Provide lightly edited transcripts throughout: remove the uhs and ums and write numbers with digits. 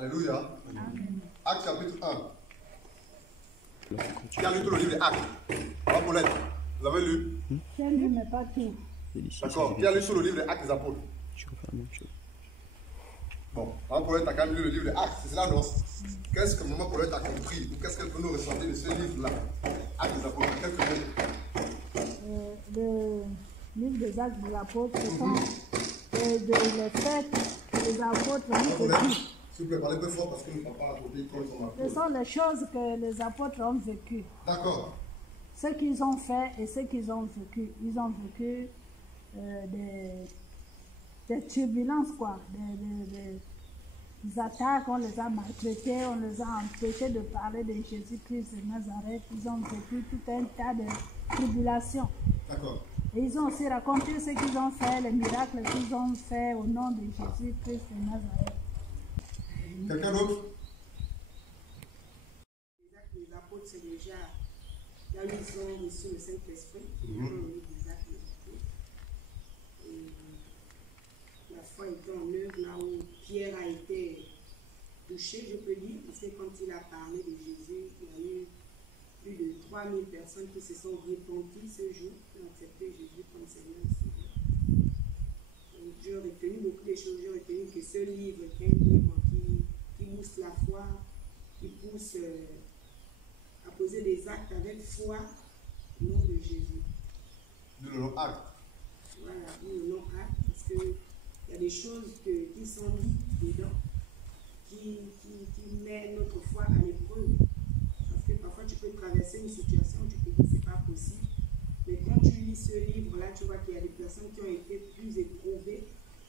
Alléluia. Amen. Acte chapitre 1. Qui a lu tout le livre des Actes? Maman Paulette, vous avez lu? J'ai lu, mais pas tout. D'accord. Qui a lu tout le livre des Actes des Apôtres? Bon, Maman Paulette a quand même lu le livre des Actes, c'est cela, non? Qu'est-ce que Maman Paulette a compris? Ou qu'est-ce qu'elle peut nous ressentir de ce livre-là? Actes des Apôtres, quelques mots. Le livre des Actes des Apôtres, ce sont les faits que les apôtres ont vécues. S'il vous plaît, parlez un peu fort parce que nous ne pouvons pas apporter quand ils sont à Ce sont les choses que les apôtres ont vécues. D'accord. Ce qu'ils ont fait et ce qu'ils ont vécu. Ils ont vécu des turbulences, quoi. Des attaques, on les a maltraités, on les a empêchés de parler de Jésus-Christ de Nazareth. Ils ont vécu tout un tas de tribulations. D'accord. Et ils ont aussi raconté ce qu'ils ont fait, les miracles qu'ils ont fait au nom de Jésus-Christ de Nazareth. Quelqu'un d'autre? Les actes des apôtres, c'est déjà là où ils ont reçu le Saint-Esprit, les actes des apôtres. Et la foi était en œuvre là où Pierre a été touché, je peux dire, parce que quand il a parlé de Jésus, il y a eu plus de 3000 personnes qui se sont repenties ce jour, qui ont accepté Jésus comme Seigneur et Sauveur. Donc, j'ai retenu beaucoup de choses. J'ai retenu que ce livre est un livre qui booste la foi, qui pousse à poser des actes avec foi au nom de Jésus. Nous le nom acte. Voilà, nous le nom acte, parce qu'il y a des choses qui sont dites dedans, qui mettent notre foi à l'épreuve. Parce que parfois tu peux traverser une situation, tu peux dire que ce n'est pas possible. Mais quand tu lis ce livre-là, tu vois qu'il y a des personnes qui ont été plus éprouvées,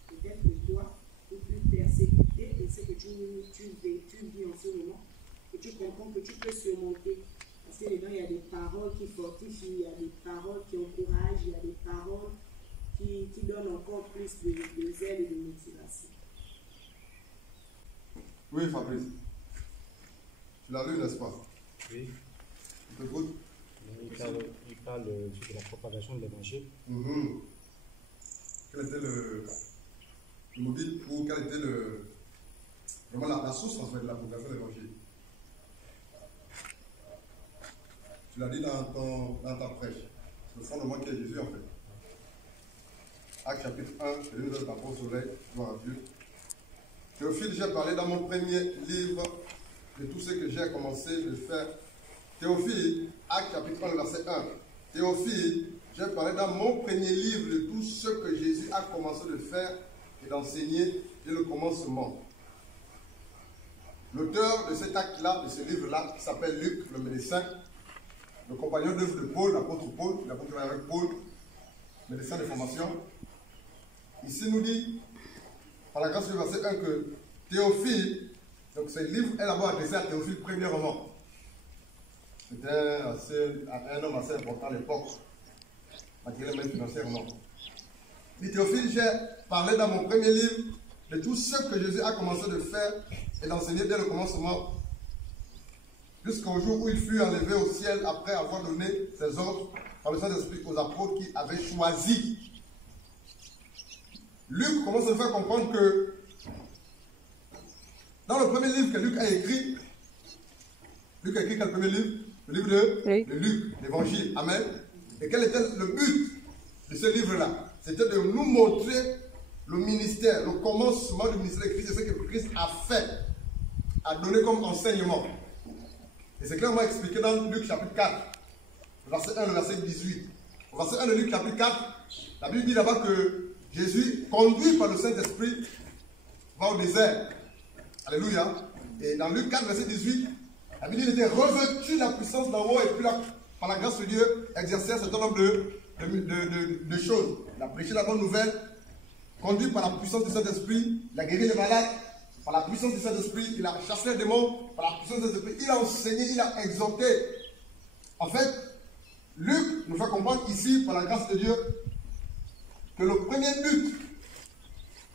peut-être que toi, ou plus persécutées, et ce que tu vis en ce moment, et tu comprends que tu peux surmonter. Parce que dedans, il y a des paroles qui fortifient, il y a des paroles qui encouragent, il y a des paroles qui donnent encore plus de zèle et de motivation. Oui, Fabrice. Tu l'as lu, n'est-ce pas? Oui. Tu t'écoutes? Il parle de la propagation de l'évangile. Quel était le mobile ou quelle était vraiment la source en fait de la propagation de l'évangile? Tu l'as dit dans ta prêche. C'est le fondement qui est Jésus en fait. Acte chapitre 1, c'est le livre de l'apôtre Soleil, gloire à Dieu. Théophile, j'ai parlé dans mon premier livre de tout ce que j'ai commencé de faire. Théophile, Acte chapitre 1, verset 1. Théophile, j'ai parlé dans mon premier livre de tout ce que Jésus a commencé de faire et d'enseigner dès le commencement. L'auteur de cet acte-là, de ce livre-là, qui s'appelle Luc, le médecin, le compagnon d'œuvre de Paul, l'apôtre Paul, il a travaillé avec Paul, médecin de formation. Ici nous dit, par la grâce du verset 1, que Théophile, donc ce livre est d'abord adressé à Théophile premièrement. C'était un homme assez important à l'époque, matériellement et financièrement. Dit Théophile, j'ai parlé dans mon premier livre de tout ce que Jésus a commencé de faire et d'enseigner dès le commencement, jusqu'au jour où il fut enlevé au ciel après avoir donné ses ordres par le Saint-Esprit aux apôtres qu'il avait choisis. Luc commence à nous faire comprendre que dans le premier livre que Luc a écrit, Luc a écrit quel premier livre? Le livre de Luc, l'Évangile. Amen. Et quel était le but de ce livre-là? C'était de nous montrer le ministère, le commencement du ministère de Christ, et ce que Christ a fait, a donné comme enseignement. Et c'est clairement expliqué dans Luc chapitre 4, verset 1, le verset 18. Au verset 1 de Luc chapitre 4, la Bible dit là-bas que Jésus, conduit par le Saint-Esprit, va au désert. Alléluia. Et dans Luc 4, verset 18, la Bible dit qu'il était revêtu de la puissance d'en haut et puis là, par la grâce de Dieu, exercer un certain nombre de choses. Il a prêché la bonne nouvelle, conduit par la puissance du Saint-Esprit, il a guéri les malades, par la puissance du Saint-Esprit, il a chassé les démons, par la puissance du Saint-Esprit, il a enseigné, il a exhorté. En fait, Luc nous fait comprendre ici, par la grâce de Dieu, que le premier but,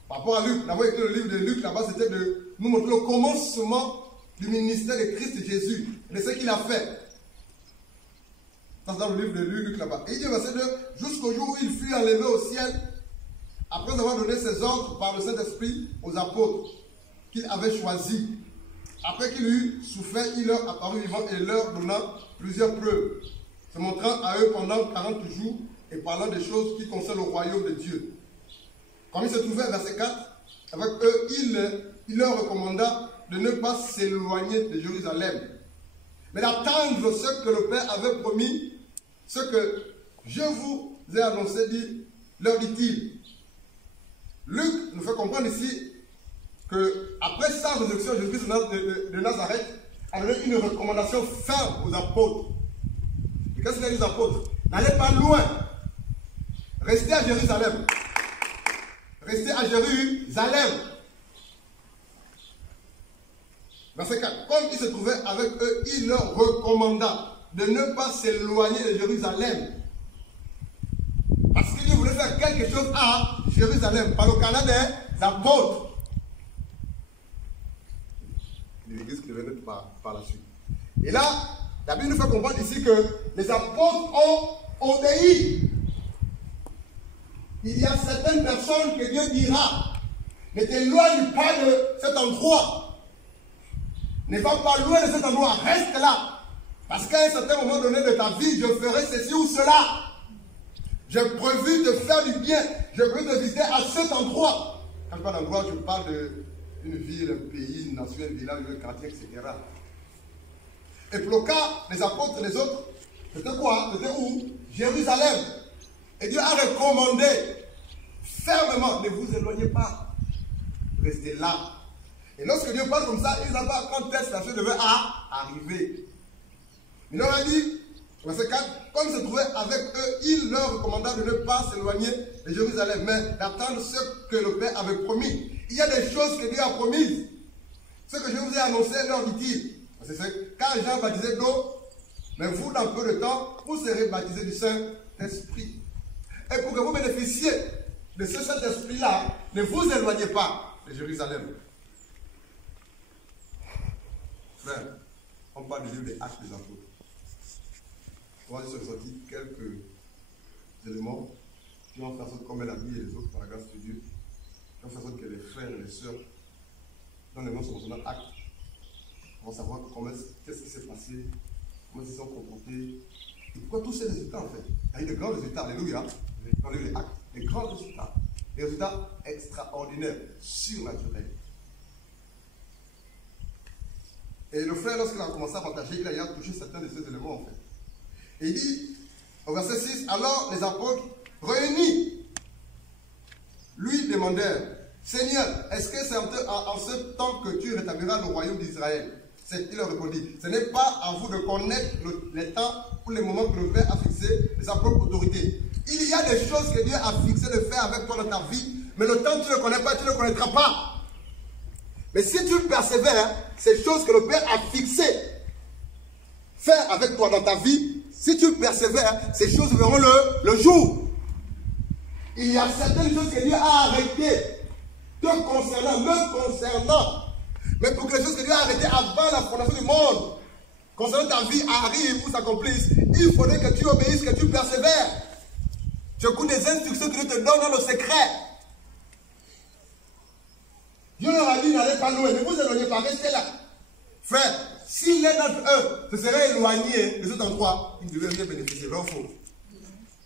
par rapport à Luc, d'avoir écrit le livre de Luc là-bas, c'était de nous montrer le commencement du ministère de Christ Jésus, de ce qu'il a fait. Ça, c'est dans le livre de Luc là-bas. Et il dit, verset 2, jusqu'au jour où il fut enlevé au ciel, après avoir donné ses ordres par le Saint-Esprit aux apôtres qu'il avait choisis. Après qu'il eut souffert, il leur apparut vivant et leur donna plusieurs preuves, se montrant à eux pendant 40 jours et parlant des choses qui concernent le royaume de Dieu. Quand il se trouvait, verset 4, avec eux, il leur recommanda de ne pas s'éloigner de Jérusalem, mais d'attendre ce que le Père avait promis, ce que je vous ai annoncé, leur dit-il. Luc nous fait comprendre ici qu'après sa résurrection, Jésus-Christ de Nazareth a donné une recommandation ferme aux apôtres. Et qu'est-ce qu'il a dit aux apôtres? N'allez pas loin. Restez à Jérusalem. Restez à Jérusalem. Verset 4. Comme il se trouvait avec eux, il leur recommanda de ne pas s'éloigner de Jérusalem. Parce qu'il voulait faire quelque chose à Jérusalem, par le canal des apôtres. L'église qui venait par la suite. Et là, la Bible nous fait comprendre ici que les apôtres ont obéi. Il y a certaines personnes que Dieu dira, ne t'éloigne pas de cet endroit. Ne va pas loin de cet endroit, reste là. Parce qu'à un certain moment donné de ta vie, je ferai ceci ou cela. J'ai prévu de faire du bien. J'ai prévu de visiter à cet endroit. Quand je parle d'endroit, je parle d'une ville, un pays, une nation, un village, un quartier, etc. Et pour le cas des apôtres et des autres, c'était quoi? C'était où? Jérusalem. Et Dieu a recommandé fermement, ne vous éloignez pas. Restez là. Et lorsque Dieu parle comme ça, ils ne savent pas quand est-ce que la chose devait arriver. Il leur a dit, verset 4, comme il se trouvait avec eux, il leur recommanda de ne pas s'éloigner de Jérusalem, mais d'attendre ce que le Père avait promis. Il y a des choses que Dieu a promises. Ce que je vous ai annoncé, leur dit-il. C'est quand Jean baptisait d'eau, mais vous, dans peu de temps, vous serez baptisés du Saint-Esprit. Et pour que vous bénéficiez de ce Saint-Esprit-là, ne vous éloignez pas de Jérusalem. Frère, on parle du livre des Actes des Apôtres. On va juste ressortir quelques éléments qui vont faire sorte, comme elle a dit, et les autres, par la grâce de Dieu, qui vont faire sorte que les frères et les sœurs, dans les noms sur son acte, vont savoir qu'est-ce qui s'est passé, comment ils se sont comportés, et pourquoi tous ces résultats en fait. Il y a eu de grands résultats, alléluia, dans les actes, des grands résultats, des résultats extraordinaires, surnaturels. Et le frère, lorsqu'il a commencé à partager, il a touché certains de ces éléments en fait. Et il dit, au verset 6, alors les apôtres réunis lui demandèrent, Seigneur, est-ce que c'est en ce temps que tu rétabliras le royaume d'Israël? Il leur répondit, ce n'est pas à vous de connaître les temps ou les moments que le Père a fixé de sa propre autorité. Il y a des choses que Dieu a fixé de faire avec toi dans ta vie, mais le temps tu ne le connais pas, tu ne le connaîtras pas. Mais si tu persévères, ces choses que le Père a fixées, faire avec toi dans ta vie, si tu persévères, ces choses verront le jour. Il y a certaines choses que Dieu a arrêtées, te concernant, me concernant. Mais pour que les choses que Dieu a arrêtées avant la fondation du monde, concernant ta vie, arrivent ou s'accomplissent, il faudrait que tu obéisses, que tu persévères. Tu écoutes des instructions que Dieu te donne dans le secret. Dieu leur a dit, n'allez pas loin, ne vous éloignez pas, restez là. Frère, si l'un d'entre eux se serait éloigné de cet endroit, il ne devait rien bénéficier. Vrai ou faux?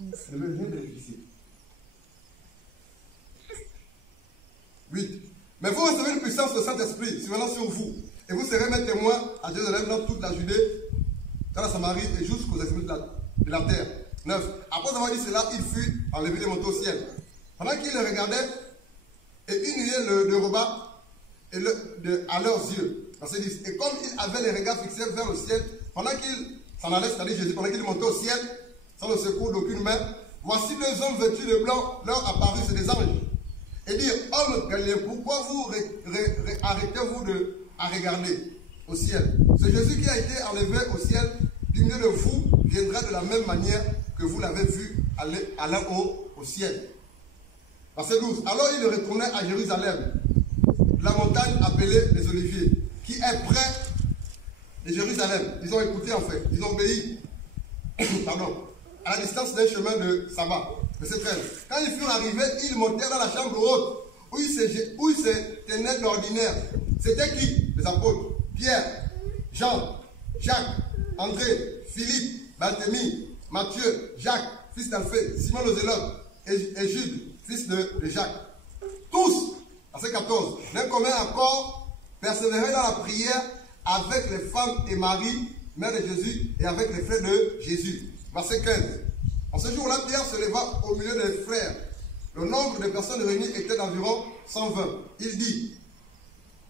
Il ne devait rien bénéficier. 8. Mais vous recevez une puissance de Saint-Esprit survenant sur vous, et vous serez mes témoins à Jérusalem, dans toute la Judée, dans la Samarie et jusqu'aux extrémités de la terre. 9. Après avoir dit cela, il fut enlevé et monté au ciel. Pendant qu'il le regardait, et une nuée le rebat à leurs yeux. Verset 10. Et comme il avait les regards fixés vers le ciel, pendant qu'il s'en allait, c'est-à-dire Jésus, pendant qu'il montait au ciel, sans le secours d'aucune main, voici 2 hommes vêtus de blanc leur apparus, c'est des anges. Et dire, hommes galiléens, pourquoi vous arrêtez-vous à regarder au ciel? C'est Jésus qui a été enlevé au ciel, du milieu de vous, viendra de la même manière que vous l'avez vu aller au ciel. Verset 12. Alors il retournait à Jérusalem, la montagne appelée les Oliviers, qui est près de Jérusalem. Ils ont écouté en fait, ils ont obéi, pardon, à la distance d'un chemin de sabbat. Verset 13. Quand ils furent arrivés, ils montèrent dans la chambre haute, où ils se tenaient d'ordinaire. C'était qui? Les apôtres, Pierre, Jean, Jacques, André, Philippe, Barthélemy, Matthieu, Jacques, fils d'Alphée, Simon le Zélote et Jude, fils de Jacques. Tous, verset 14, d'un commun accord, persévéraient dans la prière avec les femmes et Marie, mère de Jésus, et avec les frères de Jésus. Verset 15. En ce jour-là, Pierre se leva au milieu des frères. Le nombre de personnes réunies était d'environ 120. Il dit,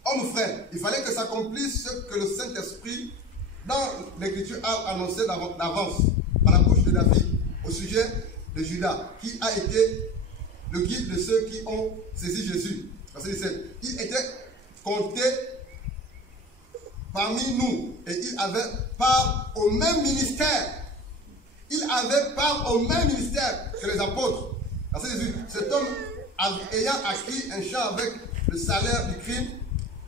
hommes frères, il fallait que s'accomplisse ce que le Saint-Esprit, dans l'Écriture, a annoncé d'avance, par la bouche de David, au sujet de Judas, qui a été le guide de ceux qui ont saisi Jésus. Verset 17. Il était compté parmi nous et il avait part au même ministère. Il avait part au même ministère que les apôtres. Verset 18. Cet homme, ayant acquis un champ avec le salaire du crime,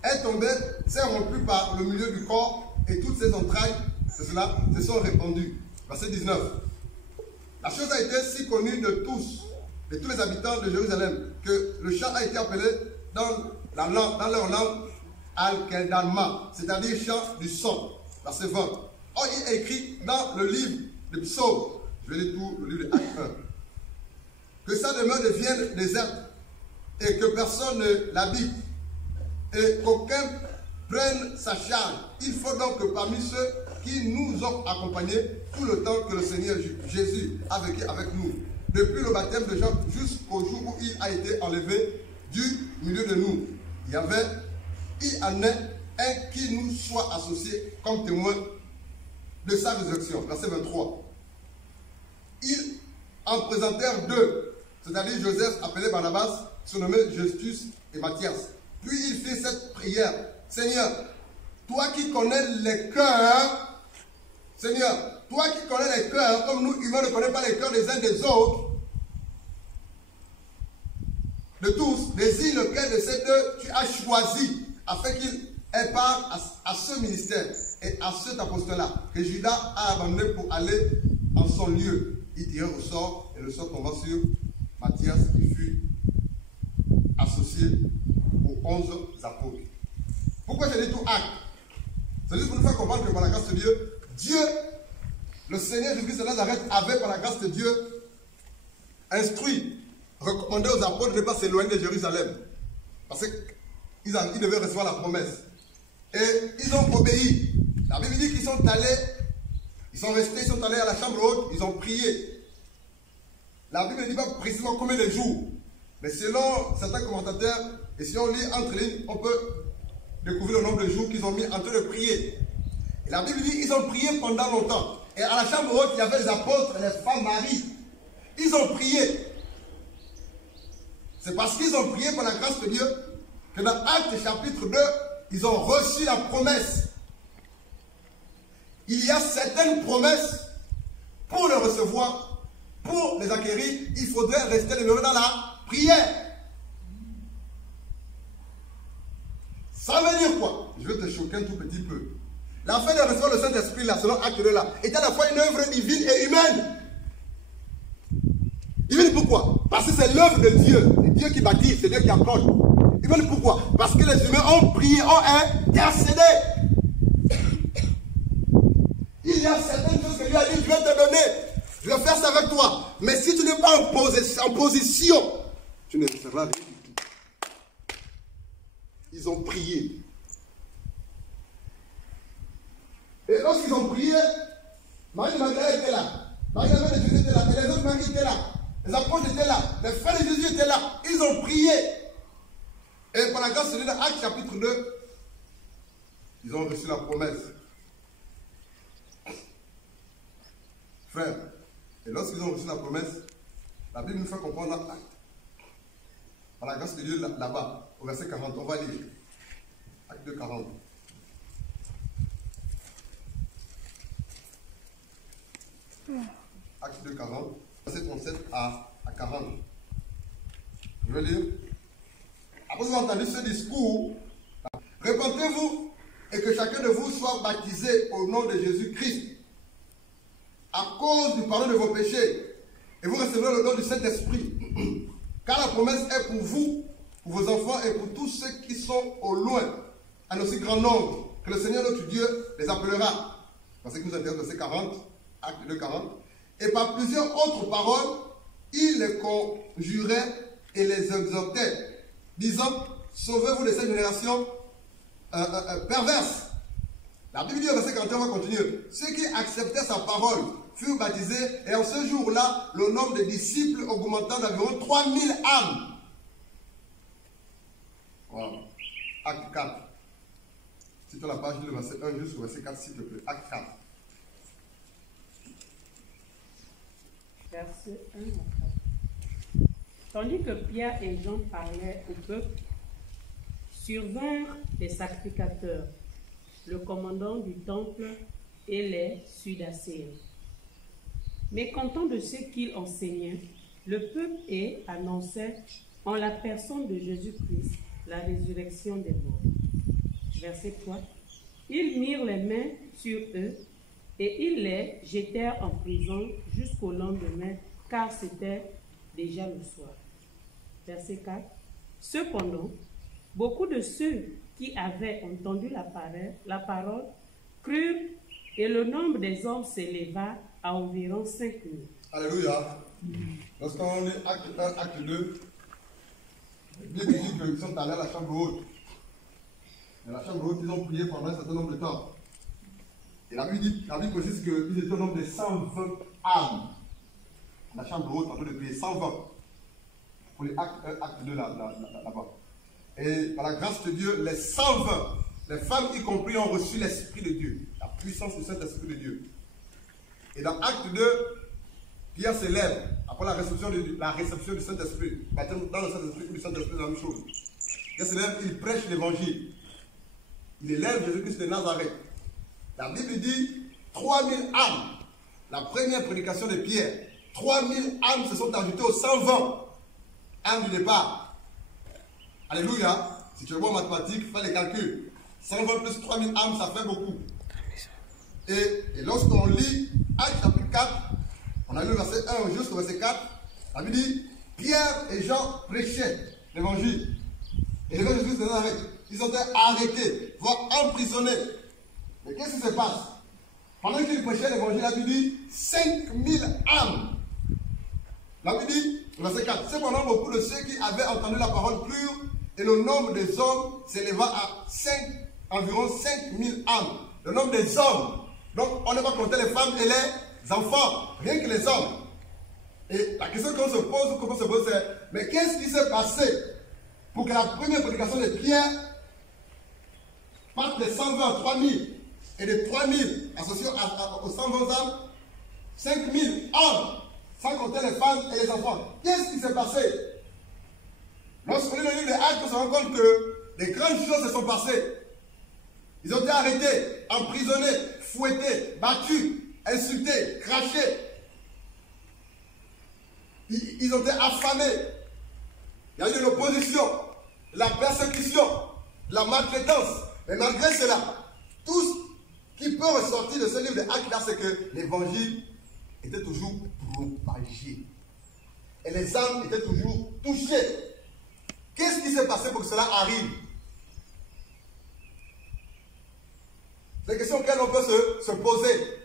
est tombé, s'est rompu par le milieu du corps et toutes ses entrailles, cela, se sont répandues. Verset 19. La chose a été si connue de tous les habitants de Jérusalem, que le chant a été appelé dans leur langue Al-Keldama, c'est-à-dire chant du son. Verset 20. Or, il est écrit dans le livre de Psaumes, je vais lire tout le livre de Acte 1, que sa demeure devienne déserte et que personne ne l'habite et qu'aucun prenne sa charge. Il faut donc que parmi ceux qui nous ont accompagnés tout le temps que le Seigneur Jésus a vécu avec nous, depuis le baptême de Jean jusqu'au jour où il a été enlevé du milieu de nous, il en est un qui nous soit associé comme témoin de sa résurrection. Verset 23. Ils en présentèrent deux, c'est-à-dire Joseph appelé Barnabas, surnommé Justus et Matthias. Puis il fit cette prière. Seigneur, toi qui connais les cœurs, Seigneur, toi qui connais les cœurs, comme nous humains ne connaissons pas les cœurs des uns des autres, de tous, désigne lequel de ces deux tu as choisi, afin qu'il ait part à ce ministère et à cet apostolat que Judas a abandonné pour aller en son lieu. Il tira au sort et le sort tomba sur Matthias qui fut associé aux 11 apôtres. Pourquoi j'ai dit tout acte? C'est juste pour nous faire comprendre que par la grâce de Dieu, le Seigneur Jésus-Christ de Nazareth avait par la grâce de Dieu instruit, recommandé aux apôtres de ne pas s'éloigner de Jérusalem. Parce qu'ils devaient recevoir la promesse. Et ils ont obéi. La Bible dit qu'ils sont allés, ils sont allés à la chambre haute, ils ont prié. La Bible ne dit pas précisément combien de jours. Mais selon certains commentateurs, et si on lit entre lignes, on peut découvrir le nombre de jours qu'ils ont mis en train de prier. Et la Bible dit qu'ils ont prié pendant longtemps. Et à la chambre haute, il y avait les apôtres et les femmes Marie. Ils ont prié. C'est parce qu'ils ont prié par la grâce de Dieu que dans Actes chapitre 2, ils ont reçu la promesse. Il y a certaines promesses, pour les recevoir, pour les acquérir, il faudrait rester demeuré dans la prière. Ça veut dire quoi? Je vais te choquer un tout petit peu. La fin de recevoir le Saint-Esprit, là, selon Acte 2, là, est à la fois une œuvre divine et humaine. Divine pourquoi? Parce que c'est l'œuvre de Dieu. C'est Dieu qui bâtit, c'est Dieu qui accorde. Divine pourquoi? Parce que les humains ont prié, ont intercédé. Il y a certaines choses que Dieu a dit, je vais te donner. Je vais faire ça avec toi. Mais si tu n'es pas en position, tu ne recevras rien du tout. Ils ont prié. Et lorsqu'ils ont prié, Marie de Magdalene était là. Marie de Jésus était là. Et les autres Marie étaient là. Les apôtres étaient là. Les frères de Jésus étaient là. Ils ont prié. Et par la grâce de Dieu, dans Actes chapitre 2, ils ont reçu la promesse. Frère, et lorsqu'ils ont reçu la promesse, la Bible nous fait comprendre dans Actes. Par la grâce de Dieu, là-bas, au verset 40, on va lire. Acte 2, 40. Acte 2, 40, verset 37 à 40. Je vais lire. Après vous avez entendu ce discours, repentez-vous et que chacun de vous soit baptisé au nom de Jésus-Christ à cause du pardon de vos péchés, et vous recevrez le don du Saint-Esprit. Car la promesse est pour vous, pour vos enfants et pour tous ceux qui sont au loin, en aussi grand nombre, que le Seigneur notre Dieu les appellera. Parce que nous intéresse, verset 40, acte 2, 40. Et par plusieurs autres paroles, il les conjurait et les exhortait, disant, sauvez-vous de cette génération perverse. La Bible dit au verset 41, on va continuer. Ceux qui acceptaient sa parole furent baptisés, et en ce jour-là, le nombre de disciples augmenta d'environ 3000 âmes. Voilà. Acte 4. Si tu as la page du verset 1 jusqu'au verset 4, s'il te plaît. Acte 4. Verset 1 à 4. Tandis que Pierre et Jean parlaient au peuple, survinrent les sacrificateurs, le commandant du temple et les sudacéens. Mécontent de ce qu'il enseignait, le peuple annonçait en la personne de Jésus-Christ la résurrection des morts. Verset 3. Ils mirent les mains sur eux et ils les jetèrent en prison jusqu'au lendemain, car c'était déjà le soir. Verset 4. Cependant, beaucoup de ceux qui avaient entendu la parole crurent, et le nombre des hommes s'éleva à environ 5000. Alléluia. Lorsqu'on lit acte 1, acte 2, la Bible dit qu'ils sont allés à la chambre haute. Et la chambre haute, ils ont prié pendant un certain nombre de temps. Et la Bible précise qu'ils étaient au nombre de 120 âmes. La chambre haute, en train de prier 120. Pour les actes 1, acte 2 là-bas. Et par la grâce de Dieu, les 120, les femmes y compris, ont reçu l'Esprit de Dieu, la puissance du Saint-Esprit de Dieu. Et dans acte 2, Pierre se lève après la réception du Saint-Esprit. Dans le Saint-Esprit ou du Saint-Esprit, c'est la même chose. Pierre se lève, il prêche l'évangile. Il élève Jésus-Christ de Nazareth. La Bible dit 3000 âmes. La première prédication de Pierre. 3000 âmes se sont ajoutées aux 120 âmes du départ. Alléluia. Si tu es bon en mathématiques, fais les calculs. 120 plus 3000 âmes, ça fait beaucoup. Et lorsqu'on lit Acte chapitre 4, on a lu le verset 1 jusqu'au verset 4, la Bible dit, Pierre et Jean prêchaient l'évangile. Et les Jésus de Nazareth, ils ont été arrêtés, voire emprisonnés. Mais qu'est-ce qui se passe? Pendant qu'ils prêchaient l'évangile, la Bible dit 5000 âmes. La Bible dit, verset 4, cependant beaucoup de ceux qui avaient entendu la parole crurent, et le nombre des hommes s'éleva à environ 5000 âmes. Le nombre des hommes. Donc, on ne va pas compter les femmes et les enfants, rien que les hommes. Et la question qu'on se pose, c'est, mais qu'est-ce qui s'est passé pour que la première prédication de Pierre parte de 120 à 3000, et de 3000 associés aux 120 âmes, 5000 hommes, sans compter les femmes et les enfants. Qu'est-ce qui s'est passé? Lorsqu'on lit le livre des Actes, on se rend compte que des grandes choses se sont passées. Ils ont été arrêtés, emprisonnés, fouettés, battus, insultés, crachés. Ils ont été affamés. Il y a eu de l'opposition, la persécution, la maltraitance. Mais malgré cela, tout ce qui peut ressortir de ce livre des Actes là, c'est que l'évangile était toujours propagé. Et les âmes étaient toujours touchées. Qu'est-ce qui s'est passé pour que cela arrive? C'est une question auxquelles on peut se poser.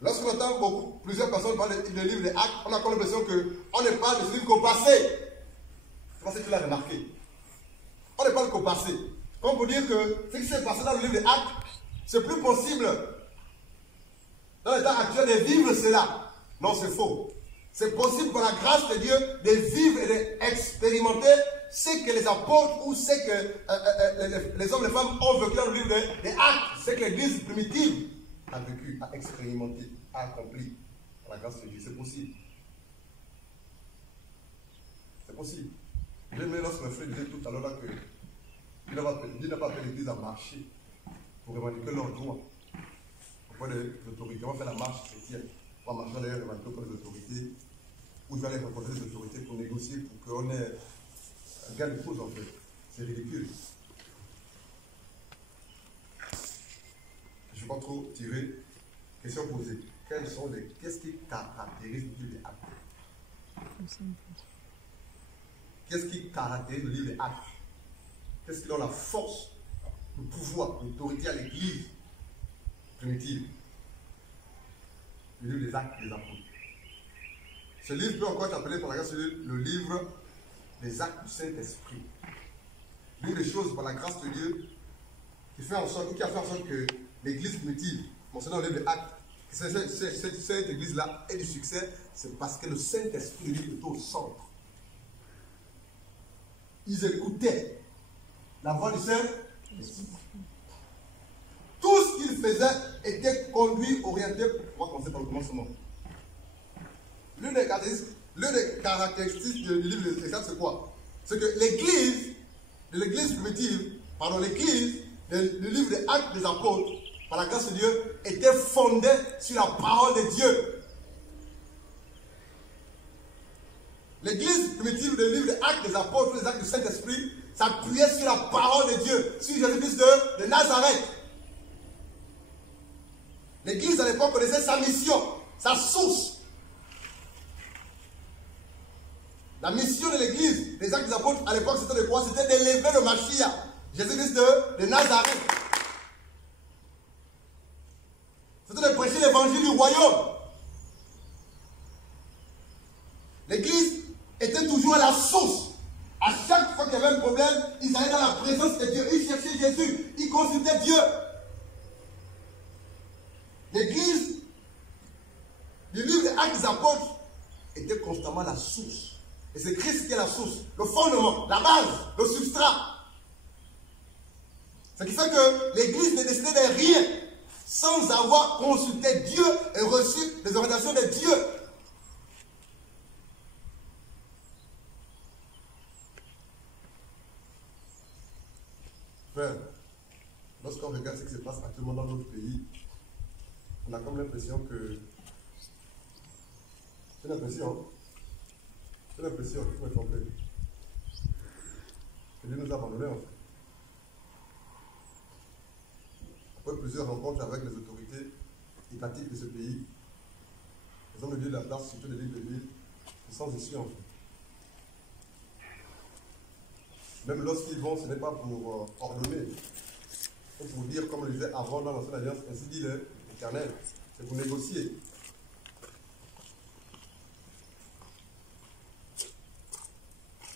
Lorsqu'on entend plusieurs personnes parler du livre des Actes, on a comme l'impression qu'on ne parle de ce livre qu'au passé. Je ne sais pas si tu l'as remarqué. On ne parle qu'au passé. Comme pour dire que ce qui s'est passé dans le livre des Actes, c'est plus possible dans l'état actuel de vivre cela. Non, c'est faux. C'est possible par la grâce de Dieu de vivre et d'expérimenter ce que les apôtres ou ce que les hommes et les femmes ont vécu dans le livre des Actes, ce que l'Église primitive a vécu, a expérimenté, a accompli par la grâce de Dieu. C'est possible. C'est possible. J'aime lorsque le frère disait tout à l'heure là que Dieu n'a pas appelé l'Église à marcher pour revendiquer leurs droits auprès des autorités. On va faire la marche chrétienne. On va marcher d'ailleurs revendiquer auprès des autorités, ou je vais aller rencontrer les autorités pour négocier pour qu'on ait un gain de cause en fait. C'est ridicule. Je ne vais pas trop tirer. Question posée. Qu'est-ce qui caractérise le livre des Actes? Qu'est-ce qui caractérise le livre des Actes? Qu'est-ce qui donne la force le pouvoir, l'autorité à l'église primitive. Le livre des Actes des Apôtres. Ce livre peut encore être appelé par la grâce de Dieu le livre des Actes du Saint-Esprit. L'une des choses par la grâce de Dieu qui a fait en sorte que l'église primitive, mentionnée dans le livre des Actes, cette église-là ait du succès, c'est parce que le Saint-Esprit de Dieu était au centre. Ils écoutaient la voix du Saint-Esprit. Tout ce qu'ils faisaient était conduit, orienté. On va commencer par le commencement. L'une des caractéristiques du livre des Actes, c'est quoi? C'est que l'église primitive, l'église du livre des Actes des Apôtres, par la grâce de Dieu, était fondée sur la parole de Dieu. L'église primitive du livre des Actes des Apôtres, les Actes du Saint-Esprit, s'appuyait sur la parole de Dieu, sur Jésus-Christ de Nazareth. L'église à l'époque connaissait sa mission, sa source. La mission de l'église, des Actes des Apôtres à l'époque, c'était de quoi? C'était d'élever le Mashiach, Jésus-Christ de Nazareth. C'était de prêcher l'évangile du royaume. L'église était toujours à la source. À chaque fois qu'il y avait un problème, ils allaient dans la présence de Dieu. Ils cherchaient Jésus. Ils consultaient Dieu. L'église du livre des Actes des Apôtres était constamment la source. Et c'est Christ qui est la source, le fondement, la base, le substrat. Ce qui fait que l'église ne décidait de rien sans avoir consulté Dieu et reçu les orientations de Dieu. Frère, lorsqu'on regarde ce qui se passe actuellement dans notre pays, on a comme l'impression que... C'est l'impression qu'il faut être trompé. Que Dieu nous a abandonnés en fait. Après plusieurs rencontres avec les autorités étatiques de ce pays, les hommes de Dieu de la place, surtout les livres de Dieu, sont sans issue en fait. Même lorsqu'ils vont, ce n'est pas pour ordonner, c'est pour dire, comme on le disait avant dans l'ancienne alliance, ainsi dit l'Éternel, c'est pour négocier.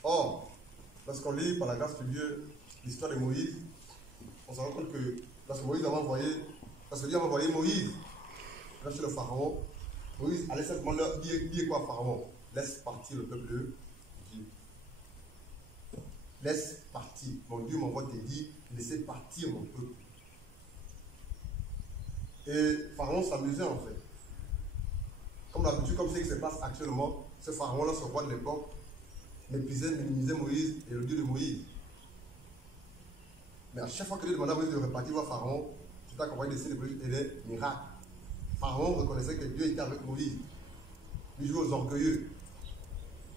Or, lorsqu'on lit par la grâce de Dieu l'histoire de Moïse, on se rend compte que lorsque Dieu avait envoyé Moïse là chez le pharaon, Moïse allait simplement leur dire quoi, pharaon? Laisse partir le peuple de Dieu. Laisse partir. Mon Dieu m'envoie te dire, laissez partir mon peuple. Et pharaon s'amusait en fait. Comme d'habitude, comme c'est ce qui se passe actuellement, ce pharaon-là, ce roi de l'époque, méprisait, minimisait Moïse et le Dieu de Moïse. Mais à chaque fois que Dieu demandait à Moïse de repartir voir Pharaon, tout accompagné de signes et des miracles. Pharaon reconnaissait que Dieu était avec Moïse. Il jouait aux orgueilleux.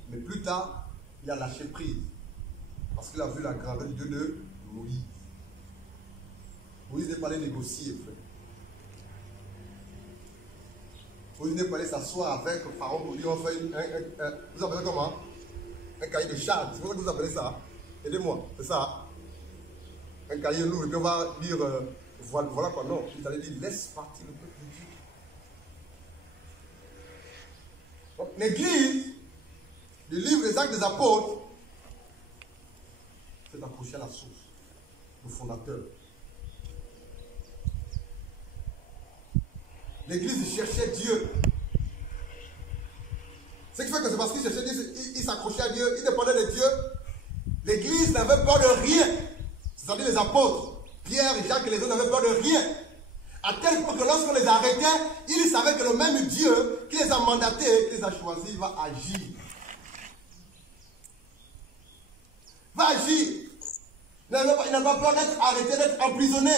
Mais plus tard, il a lâché prise. Parce qu'il a vu la grandeur du Dieu de Moïse. Moïse n'est pas allé négocier, frère. Moïse n'est pas allé s'asseoir avec Pharaon pour dire on fait vous appelez comment? Un cahier de charge. C'est pour ça que vous appelez ça. Aidez-moi, c'est ça. Un cahier lourd, et puis on va dire voilà quoi. Non, il allait dire laisse partir le peuple de Dieu. Donc l'église, le livre des Actes des Apôtres, c'est accroché à la source, le fondateur. L'église cherchait Dieu. Ce qui fait que c'est parce qu'il cherchait Dieu, il s'accrochait à Dieu, il dépendait de Dieu. L'église n'avait peur de rien. C'est-à-dire les apôtres, Pierre, Jacques et les autres n'avaient peur de rien. À tel point que lorsqu'on les arrêtait, ils savaient que le même Dieu qui les a mandatés, qui les a choisis, va agir. Va agir. Il n'a pas peur d'être arrêté, d'être emprisonné.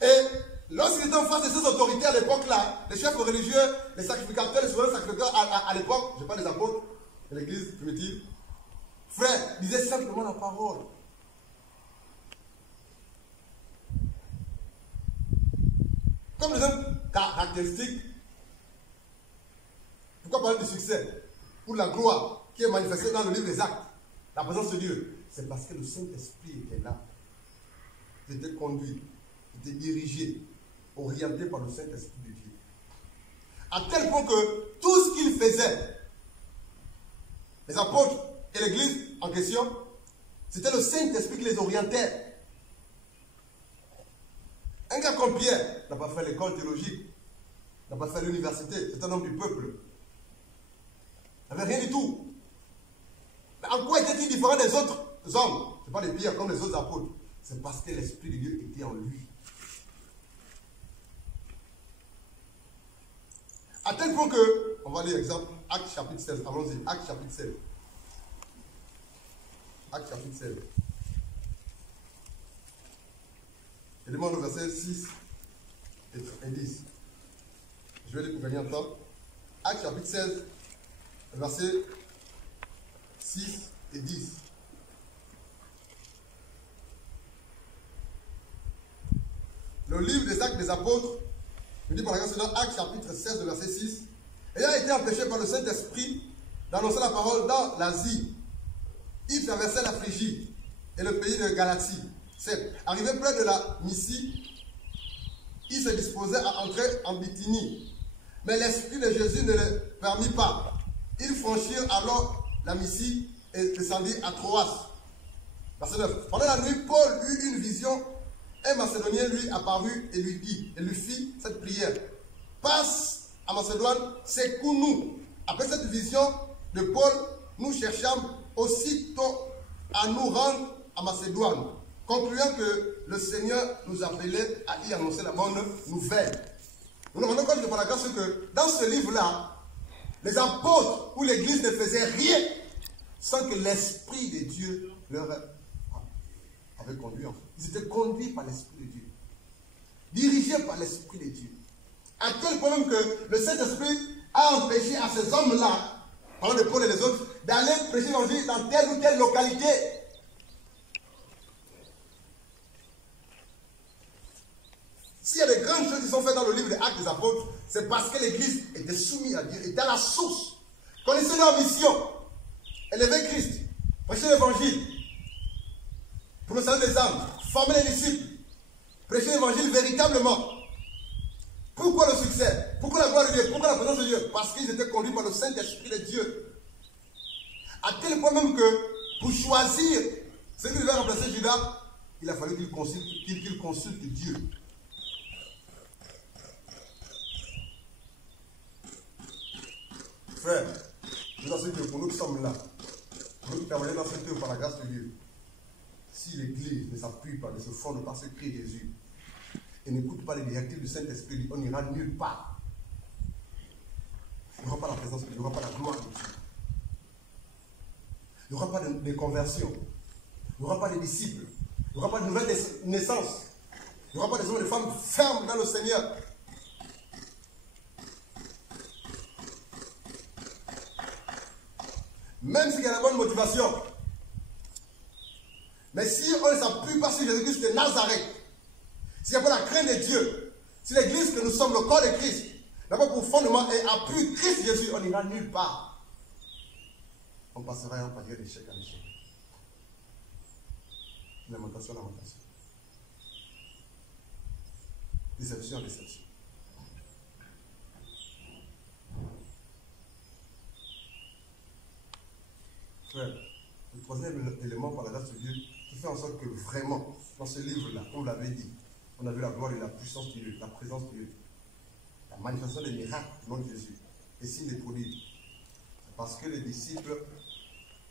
Et lorsqu'ils étaient en face de ces autorités à l'époque-là, les chefs religieux, les sacrificateurs, les souverains sacrificateurs à l'époque, je parle des apôtres, de l'église primitive, frère, disaient simplement la parole. Comme deuxième caractéristique, pourquoi parler de succès? Pour la gloire. qui est manifestée dans le livre des Actes, la présence de Dieu, c'est parce que le Saint-Esprit était là. Il était conduit, il était dirigé, orienté par le Saint-Esprit de Dieu. À tel point que tout ce qu'ils faisaient, les apôtres et l'église en question, c'était le Saint-Esprit qui les orientait. Un gars comme Pierre n'a pas fait l'école théologique, n'a pas fait l'université, c'est un homme du peuple. Il n'avait rien du tout. Mais en quoi était-il différent des autres hommes? Ce n'est pas des Pierre comme les autres apôtres. C'est parce que l'Esprit de Dieu était en lui. À tel point que, on va lire exemple, Actes chapitre 16, allons-y, Actes chapitre 16. Actes chapitre 16. Je demande au verset 6 et 10. Je vais lire pour gagner un temps. Actes chapitre 16, verset 6 et 10. Le livre des Actes des Apôtres, je dis par exemple dans Actes chapitre 16, verset 6, ayant été empêché par le Saint-Esprit d'annoncer la parole dans l'Asie, il traversait la Phrygie et le pays de Galatie. 7. Arrivé près de la Mysie, il se disposait à entrer en Bithynie. Mais l'Esprit de Jésus ne le permit pas. Ils franchirent alors la Mysie et descendirent à Troas. Verset 9. Pendant la nuit, Paul eut une vision. Un Macédonien lui apparut et lui dit, et lui fit cette prière. Passe à Macédoine, secours-nous. Après cette vision de Paul, nous cherchâmes aussitôt à nous rendre à Macédoine, concluant que le Seigneur nous appelait à y annoncer la bonne nouvelle. Nous nous rendons compte de par la grâce que dans ce livre-là, les apôtres ou l'Église ne faisaient rien sans que l'Esprit de Dieu leur avait conduit. En fait. Ils étaient conduits par l'Esprit de Dieu, dirigés par l'Esprit de Dieu. À tel point même que le Saint-Esprit a empêché à ces hommes-là, parlant de Paul et les autres, d'aller prêcher l'évangile dans telle ou telle localité. S'il y a des grandes choses qui sont faites dans le livre des Actes des Apôtres, c'est parce que l'Église était soumise à Dieu, était à la source. Connaissez leur mission. Élever Christ, prêcher l'évangile, pour le salut des âmes, former les disciples, prêcher l'évangile véritablement. Pourquoi le succès? Pourquoi la gloire de Dieu? Pourquoi la présence de Dieu? Parce qu'ils étaient conduits par le Saint-Esprit de Dieu. À tel point même que, pour choisir celui qui devait remplacer Judas, il a fallu qu'il consulte Dieu. Frère, nous assure que pour nous qui sommes là, pour nous qui travaillons dans cette œuvre par la grâce de Dieu, si l'Église ne s'appuie pas, ne se fonde par ce Christ Jésus, et n'écoute pas les directives du Saint-Esprit, on n'ira nulle part. Il n'y aura pas la présence de Dieu, il n'y aura pas la gloire de Dieu. Il n'y aura pas de conversion. Il n'y aura pas de disciples. Il n'y aura pas de nouvelles naissances. Il n'y aura pas des hommes et des femmes fermes dans le Seigneur. Même s'il y a la bonne motivation. Mais si on ne s'appuie pas sur Jésus-Christ de Nazareth, s'il n'y a pas la crainte de Dieu, si l'Église que nous sommes, le corps de Christ, n'a pas pour fondement et appui Christ Jésus, on n'ira nulle part. On passera un palier d'échec en échec. Lamentation, lamentation. Déception, déception. Frère, le troisième élément par la grâce de Dieu qui fait en sorte que vraiment, dans ce livre-là, on l'avait dit, on a vu la gloire et la puissance de Dieu, la présence de Dieu, la manifestation des miracles du nom de Jésus, et signes des prodiges. C'est parce que les disciples,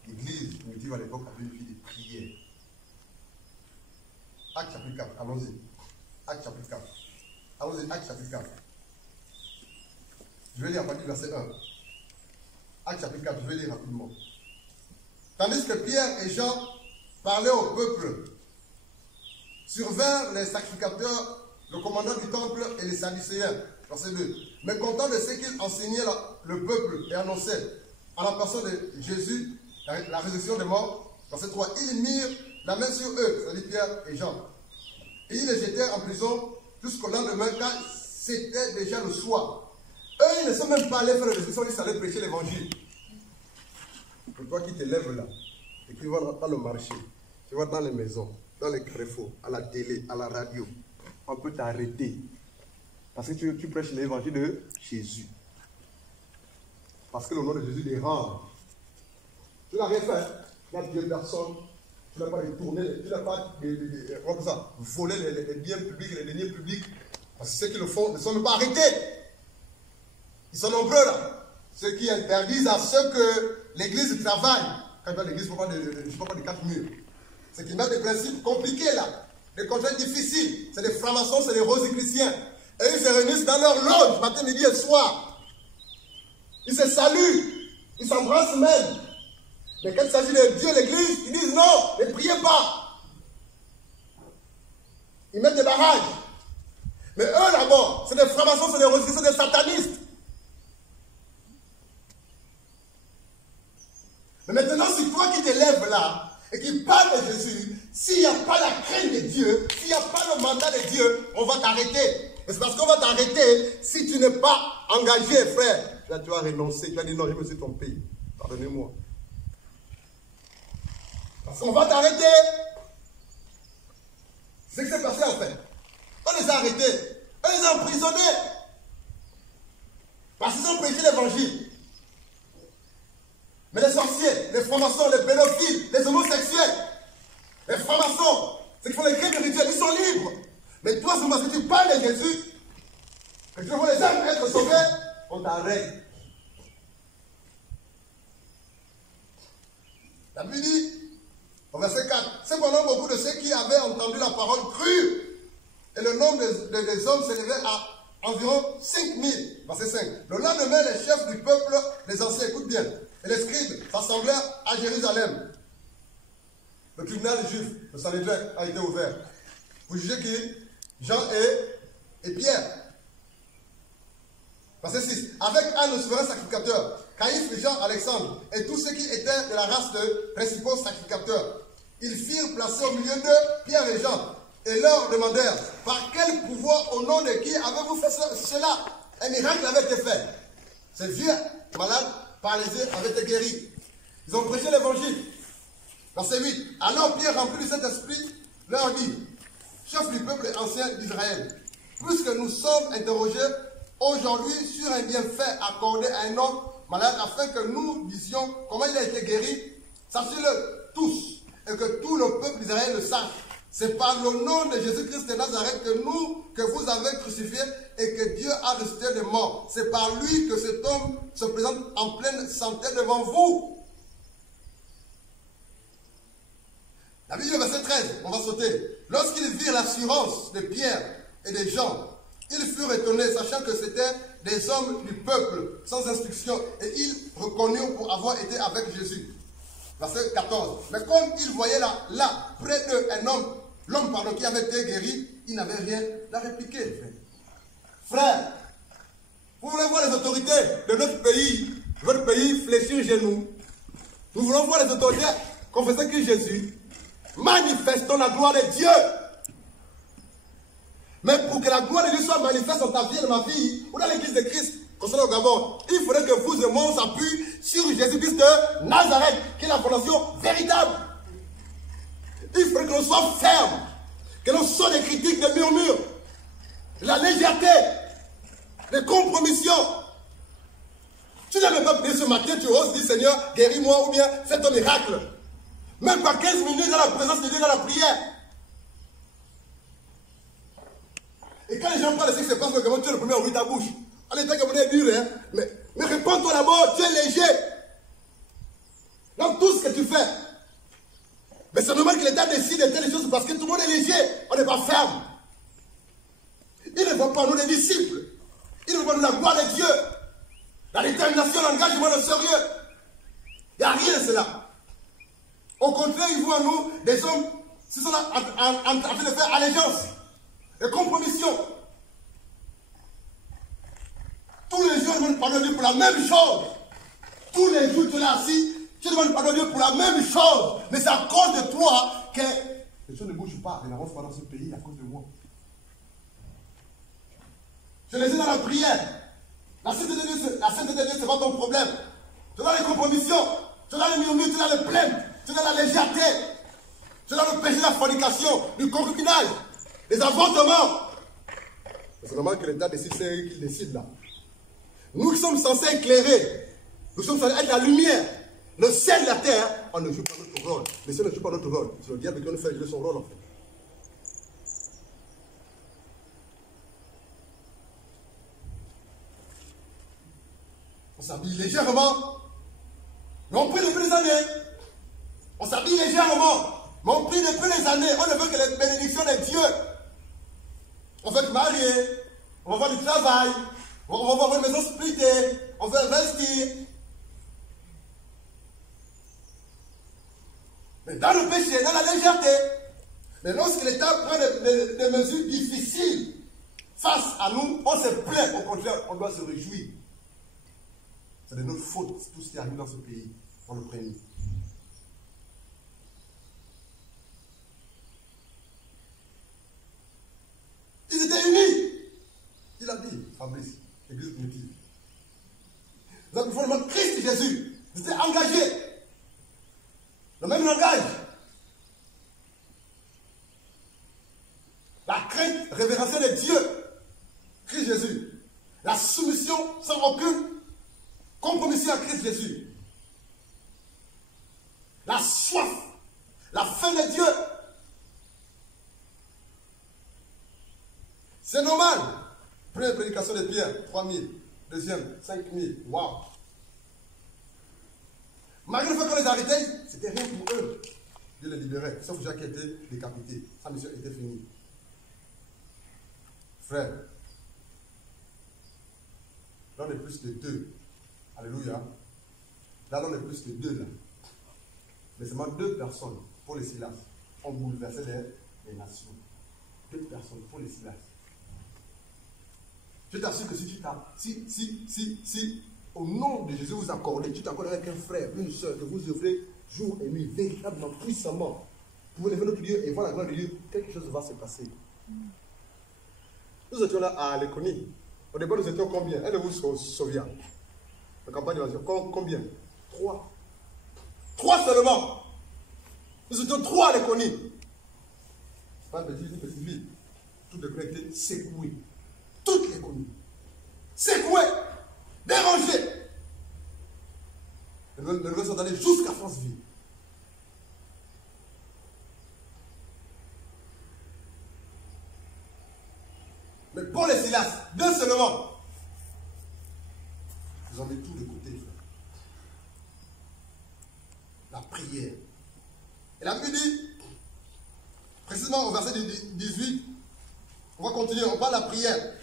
l'église primitive à l'époque, avaient une vie de prière. Acte chapitre 4, allons-y. Acte chapitre 4. Allons-y, Acte chapitre 4. Je vais lire à partir du verset 1. Acte chapitre 4, je vais lire rapidement. Tandis que Pierre et Jean parlaient au peuple, survinrent les sacrificateurs, le commandant du temple et les Sadducéens. Verset 2. Mais content de ce qu'ils enseignaient le peuple et annonçaient en la personne de Jésus la résurrection des morts. Verset 3. Ils mirent la main sur eux, c'est-à-dire Pierre et Jean. Et ils les jetèrent en prison jusqu'au lendemain, car c'était déjà le soir. Eux, ils ne sont même pas allés faire la résurrection, ils allaient prêcher l'évangile. Pour toi qui te lèves là, et qui vas dans le marché, tu vas dans les maisons, dans les carrefours, à la télé, à la radio, on peut t'arrêter. Parce que tu prêches l'évangile de Jésus. Parce que le nom de Jésus dérange. Tu n'as rien fait. Tu n'as tué personne. Tu n'as pas détourné, tu n'as pas volé les biens publics, les deniers publics. Parce que ceux qui le font ne sont même pas arrêtés. Ils sont nombreux là. Ceux qui interdisent à ceux que l'église travaille. Quand l'église ne faut pas de 4 murs. C'est qu'ils mettent des principes compliqués là. Des contraintes difficiles. C'est des francs-maçons, c'est des rosicruciens. Et ils se réunissent dans leur loge, matin, midi et soir. Ils se saluent. Ils s'embrassent même. Mais quand il s'agit de Dieu, l'église, ils disent non, ne priez pas. Ils mettent des barrages. Mais eux d'abord, c'est des francs-maçons, c'est des rosicruciens, c'est des satanistes. Mais maintenant, si toi qui t'élèves là et qui parle de Jésus, s'il n'y a pas la crainte de Dieu, s'il n'y a pas le mandat de Dieu, on va t'arrêter. Et c'est parce qu'on va t'arrêter si tu n'es pas engagé, frère. Là, tu vas renoncer, tu vas dire non, je me suis trompé. Pardonnez-moi. Parce qu'on va t'arrêter. C'est ce qui s'est passé en fait. On les a arrêtés. On les a emprisonnés. Parce qu'ils ont prêché l'évangile. Mais les sorciers, les francs-maçons, les pédophiles, les homosexuels, les francs-maçons, ceux qui font les crimes rituels, ils sont libres. Mais toi, c'est parce que tu parles de Jésus, que tu vois les âmes être sauvés, on t'arrête. La Bible dit, au verset 4, cependant beaucoup de ceux qui avaient entendu la parole crurent, et le nombre des hommes s'élevait à environ 5000. Verset 5. Le lendemain, les chefs du peuple, les anciens, écoutent bien, et les scribes s'assemblèrent à Jérusalem. Le tribunal juif, le Sanhédrin, a été ouvert. Vous jugez qui? Jean et Pierre. Verset 6. Avec un souverain sacrificateur, Caïphe, Jean, Alexandre, et tous ceux qui étaient de la race de principaux sacrificateurs, ils firent placer au milieu d'eux Pierre et Jean, et leur demandèrent, par quel pouvoir, au nom de qui avez-vous fait cela? Un miracle avait été fait. Ces vieux malades paralysés avaient été guéris. Ils ont prêché l'évangile. Verset 8. Alors Pierre, rempli de cet esprit, leur dit, chef du peuple ancien d'Israël, puisque nous sommes interrogés aujourd'hui sur un bienfait accordé à un homme malade, afin que nous disions comment il a été guéri, sachez-le tous, et que tout le peuple d'Israël le sache. C'est par le nom de Jésus-Christ de Nazareth que vous avez crucifié et que Dieu a ressuscité des morts. C'est par lui que cet homme se présente en pleine santé devant vous. La Bible, verset 13, on va sauter. Lorsqu'ils virent l'assurance de Pierre et des gens, ils furent étonnés, sachant que c'était des hommes du peuple, sans instruction, et ils reconnurent pour avoir été avec Jésus. Verset 14. Mais comme ils voyaient là près d'eux, l'homme qui avait été guéri, ils n'avaient rien à répliquer. Frère, vous voulez voir les autorités de notre pays, votre pays fléchir genoux. Nous voulons voir les autorités confesser que Jésus. Manifestons la gloire de Dieu. Mais pour que la gloire de Dieu soit manifeste dans ta vie et dans ma vie, ou dans l'église de Christ, concernant le Gabon, il faudrait que vous et moi on s'appuie sur Jésus-Christ de Nazareth, qui est la fondation véritable. Il faudrait que l'on soit ferme, que l'on soit des critiques, des murmures, de la légèreté, des compromissions. Tu n'as même pas prié ce matin, tu oses dire Seigneur, guéris-moi ou bien fais ton miracle. Même pas 15 minutes dans la présence de Dieu, dans la prière. Et quand les gens parlent de ce qui se passe, tu es le premier à ouvrir ta bouche. En étant comme on est dur, hein? Mais réponds-toi d'abord, tu es léger. Dans tout ce que tu fais. Mais c'est normal que l'État décide de telles choses parce que tout le monde est léger. On n'est pas ferme. Il ne voit pas nous les disciples. Il ne voit nous la gloire de Dieu. La détermination, l'engagement, le sérieux. Il n'y a rien de cela. Au contraire, il voit en nous des hommes qui sont en train de faire allégeance et compromission. Tous les jours, ils demandent pardon à Dieu pour la même chose. Tous les jours, tu es là assis, tu demandes pardon à Dieu pour la même chose. Mais c'est à cause de toi que les choses ne bougent pas. Elles n'avancent pas dans ce pays à cause de moi. Je les ai dans la prière. La sainteté de Dieu, c'est pas ton problème. Tu as les compromissions. tu es dans le murmure, tu es dans le plainte, tu es dans la légèreté, tu es dans le péché de la fornication, du concubinage, des avortements. C'est normal que l'État décide, c'est eux qui décident là. Nous qui sommes censés éclairer, nous sommes censés être la lumière, le ciel de la terre, on ne joue pas notre rôle. Le ciel ne joue pas notre rôle. C'est le diable qui nous fait jouer son rôle en fait. On s'habille légèrement, mais on prie depuis des années. On s'habille légèrement, mais on prie depuis des années. On ne veut que les bénédictions de Dieu. On veut te marier, on va avoir du travail, on va avoir une maison splittée, on veut investir. Mais dans le péché, dans la légèreté. Mais lorsque l'État prend des mesures difficiles face à nous, on se plaint. Au contraire, on doit se réjouir. C'est de notre faute, tout ce qui arrive dans ce pays. On le prévient. Ils étaient unis. Il a dit, Fabrice, l'église primitive. Vous avez formé Christ Jésus. Ils étaient engagés. Le même langage. La crainte révérentielle de Dieu. Christ Jésus. La soumission sans aucune compromission à Christ Jésus. La soif. La faim de Dieu. C'est normal. Première prédication de Pierre, 3000. Deuxième, 5000. Waouh. Malgré le fait qu'on les arrêtait, c'était rien pour eux. Dieu les libérait. Sauf Jacques qui était décapité. Sa mission était finie. Frère, là on est plus de deux. Alléluia. Là on est plus de deux. Là. Mais seulement 2 personnes, pour les Silas, ont bouleversé les nations. 2 personnes, pour les Silas. Je t'assure que si au nom de Jésus vous accordez, tu t'accordes avec un frère, une soeur, que vous œuvrez jour et nuit, véritablement, puissamment, pour lever notre Dieu et voir la gloire de Dieu, quelque chose va se passer. Nous étions là à Léconie. Au départ, nous étions combien? Elle vous souvient. La campagne d'évasion, combien? 3. 3 seulement. Nous étions 3 à Léconie. Pas de petite ville. Toutes les connectés secouées. Toutes les communes. Secouées. Dérangées. Les nouvelles sont allées jusqu'à Franceville. Mais pour les Silas, 2 seulement. Ils ont mis tout de côté. La prière. Et la Bible dit, précisément au verset 18, on va continuer, on parle de la prière.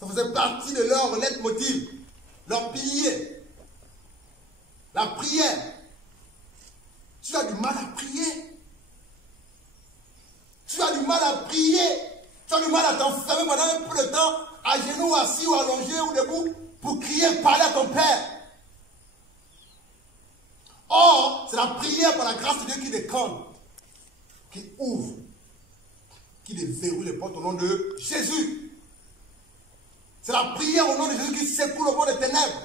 Ça faisait partie de leur leitmotiv, leur pilier. La prière. Tu as du mal à prier. Tu as du mal à prier. Tu as du mal à t'enfermer pendant un peu de temps, à genoux, assis ou allongé ou debout, pour crier, parler à ton Père. Or, c'est la prière par la grâce de Dieu qui décante, qui ouvre, qui déverrouille les portes au nom de Jésus. C'est la prière au nom de Jésus qui secoue le port des ténèbres.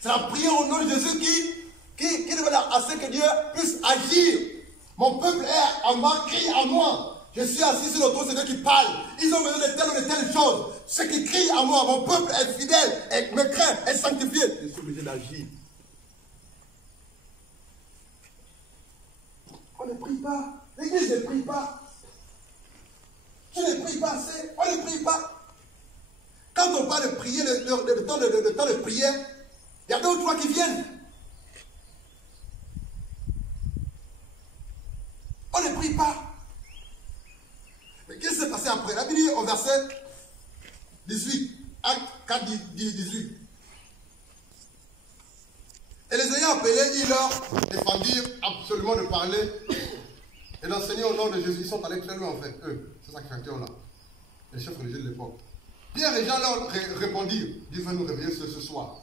C'est la prière au nom de Jésus qui demande à ce que Dieu puisse agir. Mon peuple est en bas, crie à moi. Je suis assis sur le trône, c'est Dieu qui parle. Ils ont besoin de telle ou de telle chose. Ceux qui crient à moi, mon peuple est fidèle, et me craint, est sanctifié. Je suis obligé d'agir. On ne prie pas. L'église ne prie pas. Tu ne pries pas assez. On ne prie pas. Quand on parle de prier, le temps de prière, il y a 2 ou 3 qui viennent. On ne prie pas. Mais qu'est-ce qui s'est passé après? La Bible dit au verset 18, Acte 4, 18. Et les ayant appelés, ils leur défendirent absolument de parler et d'enseigner au nom de Jésus. Ils sont allés très loin en fait, eux, ces sacrificateurs-là, les chefs religieux de l'époque. Pierre et Jean leur répondirent, Dieu va nous réveiller ce soir.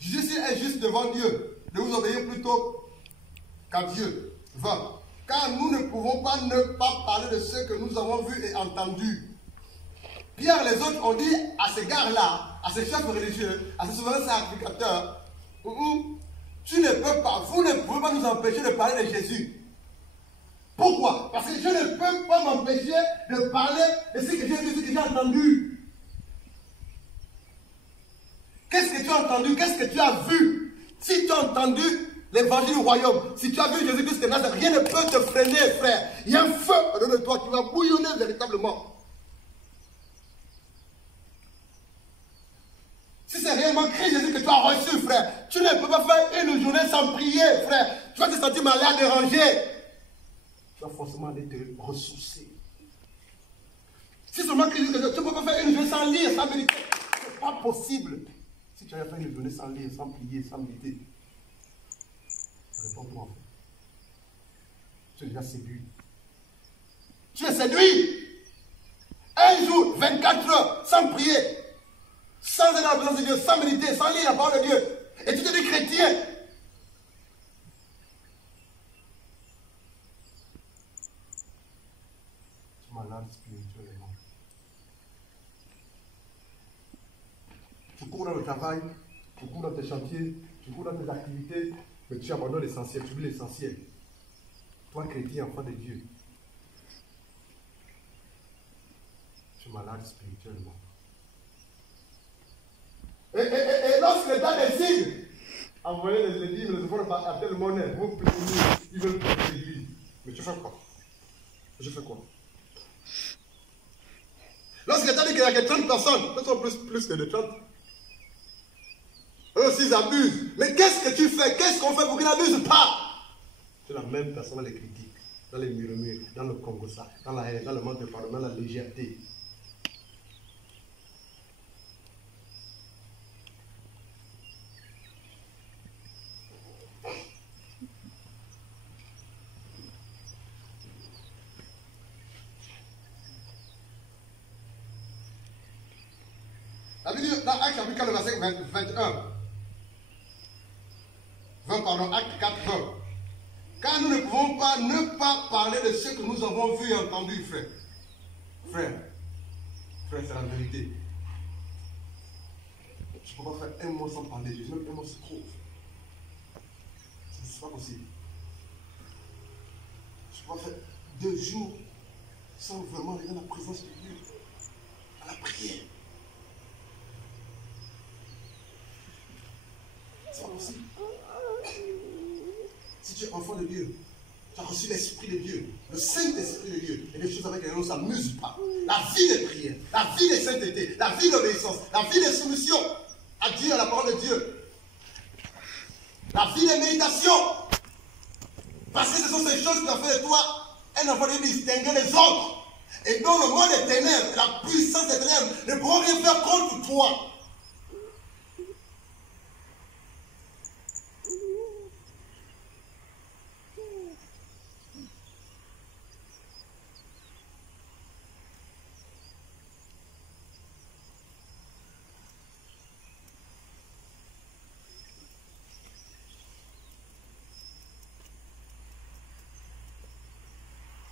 Jésus est juste devant Dieu, de vous obéir plutôt qu'à Dieu. 20. Car nous ne pouvons pas ne pas parler de ce que nous avons vu et entendu. Pierre et les autres ont dit à ces gars-là, à ces chefs religieux, à ces souverains sacrificateurs, tu ne peux pas, vous ne pouvez pas nous empêcher de parler de Jésus. Pourquoi? Parce que je ne peux pas m'empêcher de parler de ce que j'ai vu, ce que j'ai entendu. Qu'est-ce que tu as entendu? Qu'est-ce que tu as vu? Si tu as entendu l'évangile du royaume, si tu as vu Jésus-Christ de Nazareth, rien ne peut te freiner, frère. Il y a un feu au-dedans de toi qui va bouillonner véritablement. Si c'est réellement Christ Jésus que tu as reçu, frère, tu ne peux pas faire une journée sans prier, frère. Tu vas te sentir malade, dérangé. Tu vas forcément aller te ressourcer. Si seulement Christ Jésus, tu ne peux pas faire une journée sans lire, sans méditer. Ce n'est pas possible. Si tu as fait une journée sans lire, sans prier, sans méditer, réponds-moi, frère. Tu es déjà séduit. Tu es séduit. Un jour, 24 heures, sans prier. Sans aller dans la présence de Dieu, sans méditer, sans lire la parole de Dieu. Et tu te dis chrétien. Tu es malade spirituellement. Tu cours dans le travail, tu cours dans tes chantiers, tu cours dans tes activités, mais tu abandonnes l'essentiel, tu oublies l'essentiel. Toi, chrétien, enfant de Dieu, tu es malade spirituellement. Et lorsque l'État décide, envoyer les dîmes, les efforts à telle monnaie, vous plaignez, ils veulent que l'église. Mais tu fais quoi? Je fais quoi? Lorsque l'État dit qu'il y a que 30 personnes, peut-être plus que de 30. Eux aussi ils abusent. Mais qu'est-ce que tu fais? Qu'est-ce qu'on fait pour qu'ils n'abusent pas? C'est la même personne dans les critiques, dans les murmures, dans le congossa, dans la haine, dans le manque de pardon, dans la légèreté. La Bible dit dans Actes chapitre 4, verset 21. 20, pardon, Acte 4, 20. Car nous ne pouvons pas ne pas parler de ce que nous avons vu et entendu, frère. Frère, c'est la vérité. Je ne peux pas faire un mot sans parler de Jésus. Même un mot, c'est trop. Ce n'est pas possible. Je ne peux pas faire 2 jours sans vraiment aller dans la présence de Dieu. À la prière. C'est pas possible. Si tu es enfant de Dieu, tu as reçu l'Esprit de Dieu, le Saint-Esprit de Dieu, et les choses avec lesquelles on ne s'amuse pas. La vie de prière, la vie de sainteté, la vie d'obéissance, la vie de soumission à Dieu, à la parole de Dieu. La vie de méditation. Parce que ce sont ces choses qui ont fait de toi un enfant de Dieu distingué des autres. Et dans le monde des ténèbres, la puissance des ténèbres ne pourront rien faire contre toi.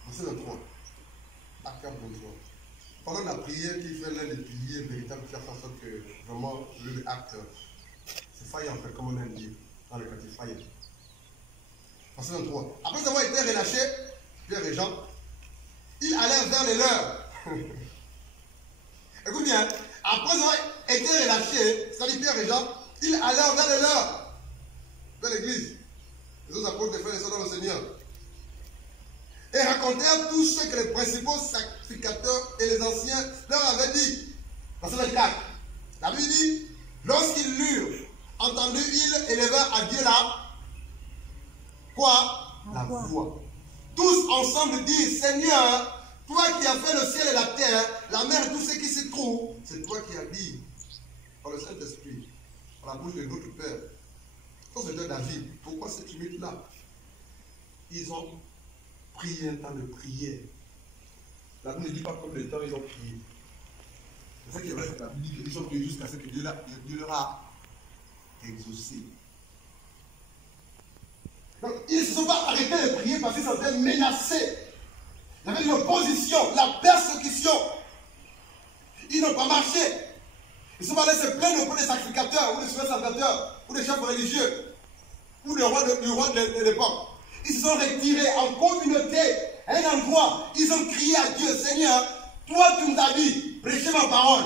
Verset 23. Acte 4, 23. Pendant la prière qui fait l'un des piliers véritables qui a fait en sorte que vraiment le acte, c'est faillant en fait, comme on aime dire dans le quartier faillant. Verset 23. Après avoir été relâchés, Pierre et Jean, ils allèrent vers les leurs. Écoute bien, après avoir été relâchés, c'est-à-dire Pierre et Jean, ils allèrent vers les leurs, vers l'église. Les autres apôtres, les frères et sœurs dans le Seigneur. Et racontèrent tout ce que les principaux sacrificateurs et les anciens leur avaient dit. Verset 24. La Bible dit, lorsqu'ils l'eurent entendu, ils élevèrent à Dieu la voix. Tous ensemble disent, Seigneur, toi qui as fait le ciel et la terre, la mer et tout ce qui s'y trouve, c'est toi qui as dit, par le Saint-Esprit, par la bouche de notre Père. Ça c'était David. Pourquoi cette tumulte-là? Ils ont prié un temps de prière. La Bible ne dit pas comme le temps ils ont prié. C'est ça qui est vrai, la Bible dit qu'ils ont prié jusqu'à ce que Dieu leur a exaucé. Donc, ils ne se sont pas arrêtés de prier parce qu'ils étaient menacés. Il y avait une opposition, la persécution. Ils n'ont pas marché. Ils sont allés se plaindre auprès des sacrificateurs, ou des sacrificateurs, ou des chefs religieux. ou du roi de l'époque. Ils se sont retirés en communauté, à un endroit. Ils ont crié à Dieu, Seigneur, toi tu nous as dit, prêchez ma parole.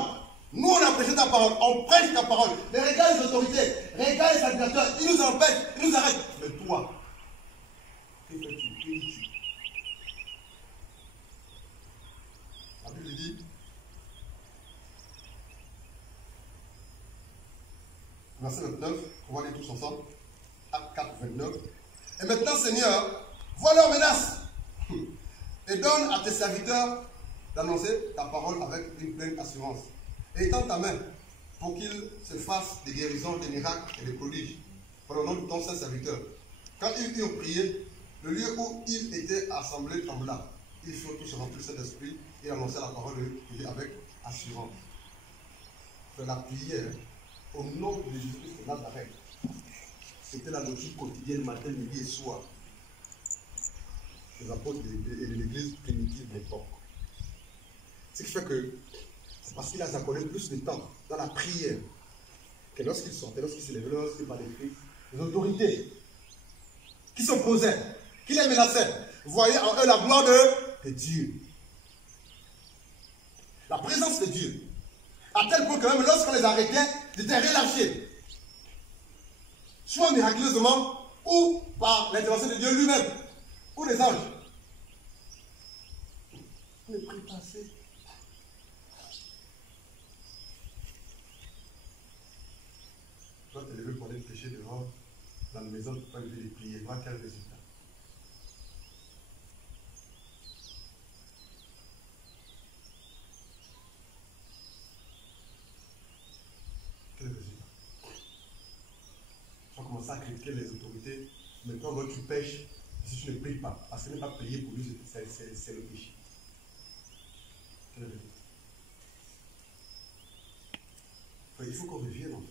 Nous on a prêché ta parole, on prêche ta parole. Mais regarde les autorités, regarde les administrateurs, ils nous empêchent, ils nous arrêtent. Mais toi, que fais-tu? Que dis-tu? La Bible dit, verset 29, on va lire tous ensemble. Acte 4, 29. Et maintenant, Seigneur, vois leurs menaces. Et donne à tes serviteurs d'annoncer ta parole avec une pleine assurance. Et étends ta main pour qu'ils se fassent des guérisons, des miracles et des prodiges. Pour le nom de ton saint serviteur. Quand ils eurent prié, le lieu où ils étaient assemblés trembla. Ils furent tous remplis de cet esprit et annonçaient la parole de Dieu avec assurance. Faire la prière au nom de Jésus-Christ de Nazareth. C'était la logique quotidienne, matin, midi et soir. Les apôtres et de l'église primitive de l'époque. Ce qui fait que c'est parce qu'ils accordaient plus de temps dans la prière que lorsqu'ils sortaient, lorsqu'ils se levaient, lorsqu'ils parlaient les autorités qui s'opposaient, qui les menaçaient, voyaient en eux la gloire de Dieu. La présence de Dieu. À tel point que même lorsqu'on les arrêtait, ils étaient relâchés. Soit miraculeusement, ou par l'intervention de Dieu lui-même, ou des anges. On ne prie pas assez. Toi, tu es levé pour aller pécher devant la maison, tu peux lever les prières. Vois quel résultat. Quel résultat? Tu vas commencer à critiquer les autorités, mais toi, tu pêches si tu ne pries pas. Parce que ne pas prier pour lui, c'est le péché. Quel résultat? Il faut qu'on revienne en fait.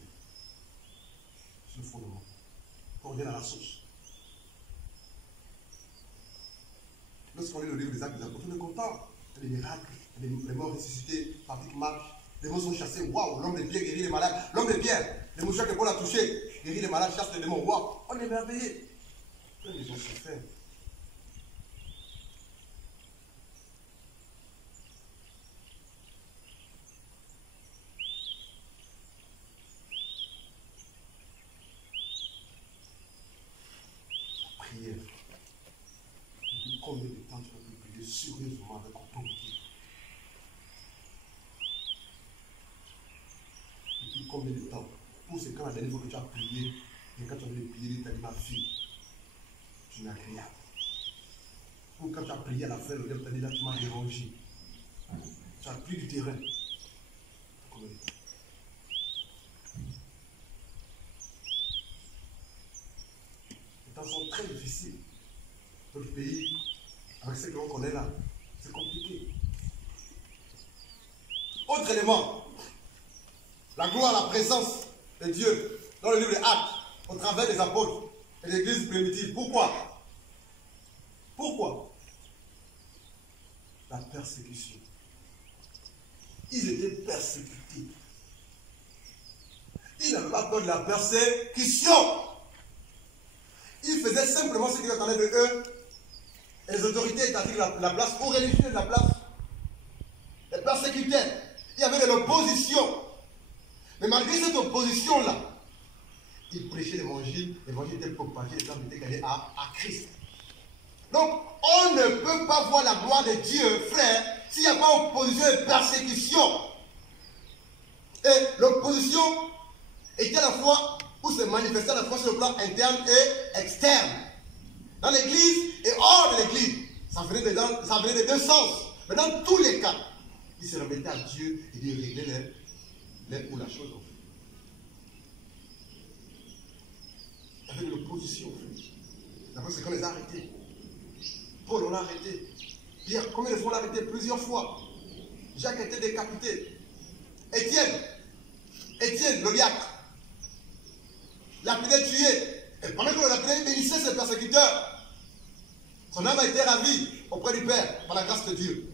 Sur le fondement. Qu'on revienne à la source. Lorsqu'on lit le livre des Actes des Apôtres, on est content. Il y a des miracles, les morts ressuscités, partis qui marchent, les démons sont chassés. Waouh, l'homme de pierre guérit les malades. L'homme de pierre, les mouchoirs que Paul a touché, guérit les malades, chasse les démons. Waouh, on est merveillé. Ils ont souffert. Prière. Depuis combien de temps tu vas prier sérieusement avec autorité? Depuis combien de temps? Pour ce quand la dernière fois que tu as prié, et quand tu as prié, tu as dit ma fille, tu n'as rien. Ou quand tu as prié à la fin, le diable t'a dit là, tu m'as dérangé. Tu as pris du terrain. Combien de temps? Les temps sont très difficiles. Notre pays, avec ce que l'on connaît là, c'est compliqué. Autre élément, la gloire, la présence de Dieu dans le livre des Actes, au travers des apôtres et de l'église primitive. Pourquoi? Pourquoi? La persécution. Ils étaient persécutés. Ils n'avaient pas peur de la persécution. Ils faisaient simplement ce qu'ils attendaient de eux. Et les autorités étatiques de la place, aux religieux de la place, les persécutaient. Il y avait de l'opposition. Mais malgré cette opposition-là, ils prêchaient l'évangile était propagé, les hommes étaient gagnés à Christ. Donc, on ne peut pas voir la gloire de Dieu, frère, s'il n'y a pas opposition et persécution. Et l'opposition était à la fois, ou se manifestait à la fois sur le plan interne et externe. Dans l'église et hors de l'église. Ça venait de deux sens. Mais dans tous les cas, ils se remettaient à Dieu et ils réglaient pour la chose. Avec l'opposition. D'abord, c'est qu'on les a arrêtés. Paul, on l'a arrêté. Pierre, combien de fois on l'a arrêté? Plusieurs fois. Jacques était décapité. Étienne, le diacre, lapidé, tué. Et pendant que le lapidé, il bénissait ses persécuteurs. Son âme a été ravie auprès du Père, par la grâce de Dieu.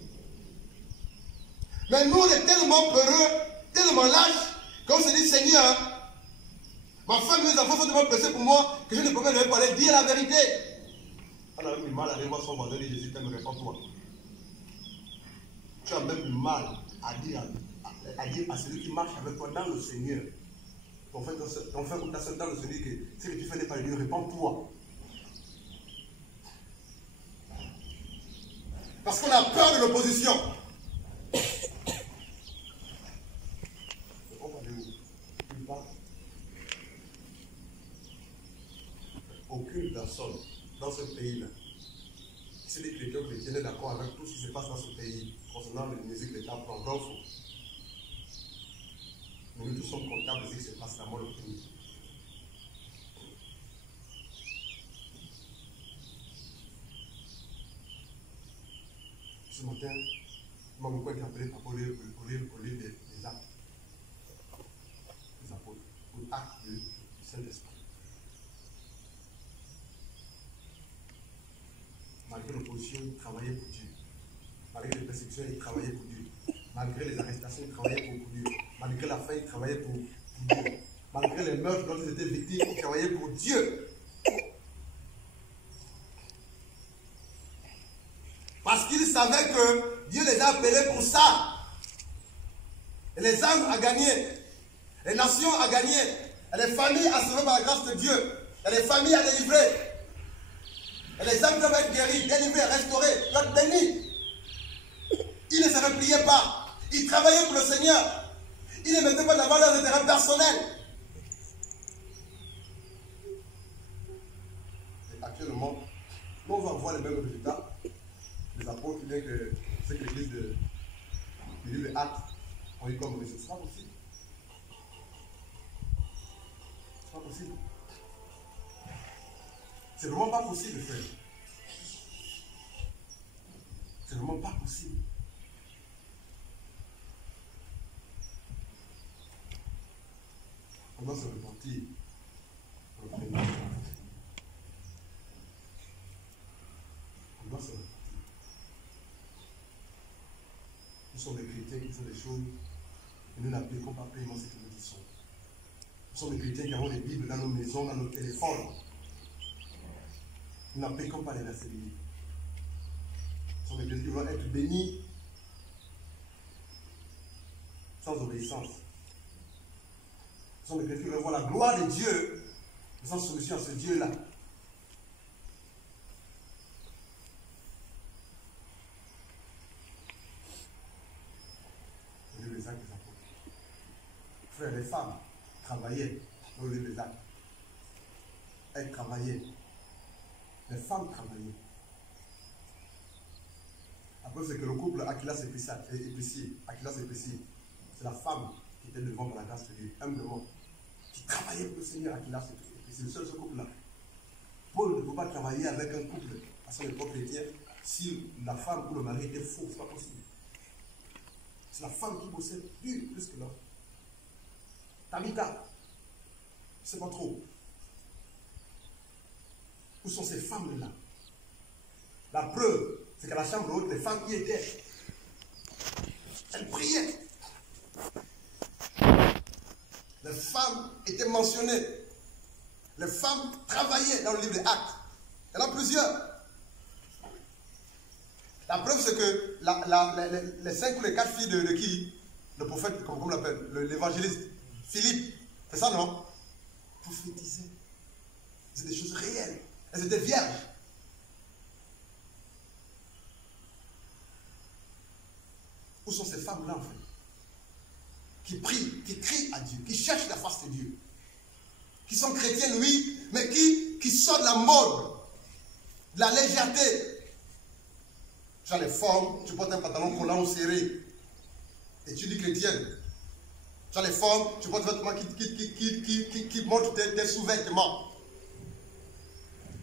Mais nous, on est tellement peureux, tellement lâches, qu'on se dit, Seigneur, Ma femme et mes enfants sont tellement pressés pour moi que je ne peux même pas aller dire la vérité. On a même du mal à aller voir son voisin et Jésus t'aime, réponds-toi. Tu as même du mal à dire à celui qui marche avec toi dans le Seigneur. Ton frère ou ta soeur dans le Seigneur, que ce que tu fais n'est pas de Dieu, réponds-toi. Parce qu'on a peur de l'opposition. Aucune personne dans ce pays-là, si les chrétiens est d'accord avec tout ce qui se passe dans ce pays concernant les musiques que l'État prend, donc faux. Mais nous tous sommes comptables de ce qui se passe dans le pays. Ce matin, je m'ai beaucoup interpellé pour lire les actes des apôtres, ou actes du Saint-Esprit. Malgré l'opposition, il travaillait pour Dieu. Malgré les persécutions, il travaillait pour Dieu. Malgré les arrestations, il travaillait pour Dieu. Malgré la faim, il travaillait pour Dieu. Malgré les meurtres dont ils étaient victimes, il travaillait pour Dieu. Parce qu'il savait que Dieu les a appelés pour ça. Et les âmes à gagner. Les nations à gagner. Et les familles à sauver par la grâce de Dieu. Et les familles à délivrer. Et les âmes doivent être guéries, délivrées, restaurées, doivent être bénies. Il ne se repliait pas. Il travaillait pour le Seigneur. Il ne mettait pas d'avant leurs intérêts personnels. Et actuellement, on va voir les mêmes résultats des apôtres, bien que ce que l'église du livre des Actes ont eu comme résultat. Ce sera possible. Ce sera possible. C'est vraiment pas possible, frère. C'est vraiment pas possible. On doit se repentir. On doit se repentir. Nous sommes des chrétiens qui font des choses et nous n'appliquons pas pleinement ce que nous disons. Nous sommes des chrétiens qui avons des Bibles dans nos maisons, dans nos téléphones. Nous n'appliquons pas les versets bibliques. Nous sommes des chrétiens qui vont être bénis sans obéissance. Nous sommes des chrétiens qui veulent voir la gloire de Dieu sans soumission à ce Dieu-là. Le livre des Actes des Apôtres. Frères, les femmes travaillaient dans le livre des Actes. Elles travaillaient. Les femmes travaillaient. Après, c'est que le couple Aquilas et Priscille, c'est la femme qui était devant par la grâce de Dieu, humblement, qui travaillait pour le Seigneur. Aquilas et Priscille, c'est le seul ce couple-là. Paul ne peut pas travailler avec un couple à son époque chrétienne si la femme ou le mari était faux, c'est pas possible. C'est la femme qui bossait plus que l'homme. Tabitha, je ne sais pas trop. Où sont ces femmes-là? La preuve, c'est qu'à la chambre haute, les femmes y étaient. Elles priaient. Les femmes étaient mentionnées. Les femmes travaillaient dans le livre des Actes. Il y en a plusieurs. La preuve, c'est que les 5 ou les 4 filles de qui? Le prophète, comment on l'appelle? L'évangéliste. Philippe. C'est ça, non? Prophétisaient. C'est des choses réelles. Elles étaient vierges. Où sont ces femmes-là, en fait? Qui prient, qui crient à Dieu, qui cherchent la face de Dieu. Qui sont chrétiennes, oui, mais qui sortent de la mode, de la légèreté. Tu as les formes, tu portes un pantalon collant ou serré. Et tu dis chrétienne. Tu as les formes, tu portes un vêtement qui montre tes sous-vêtements.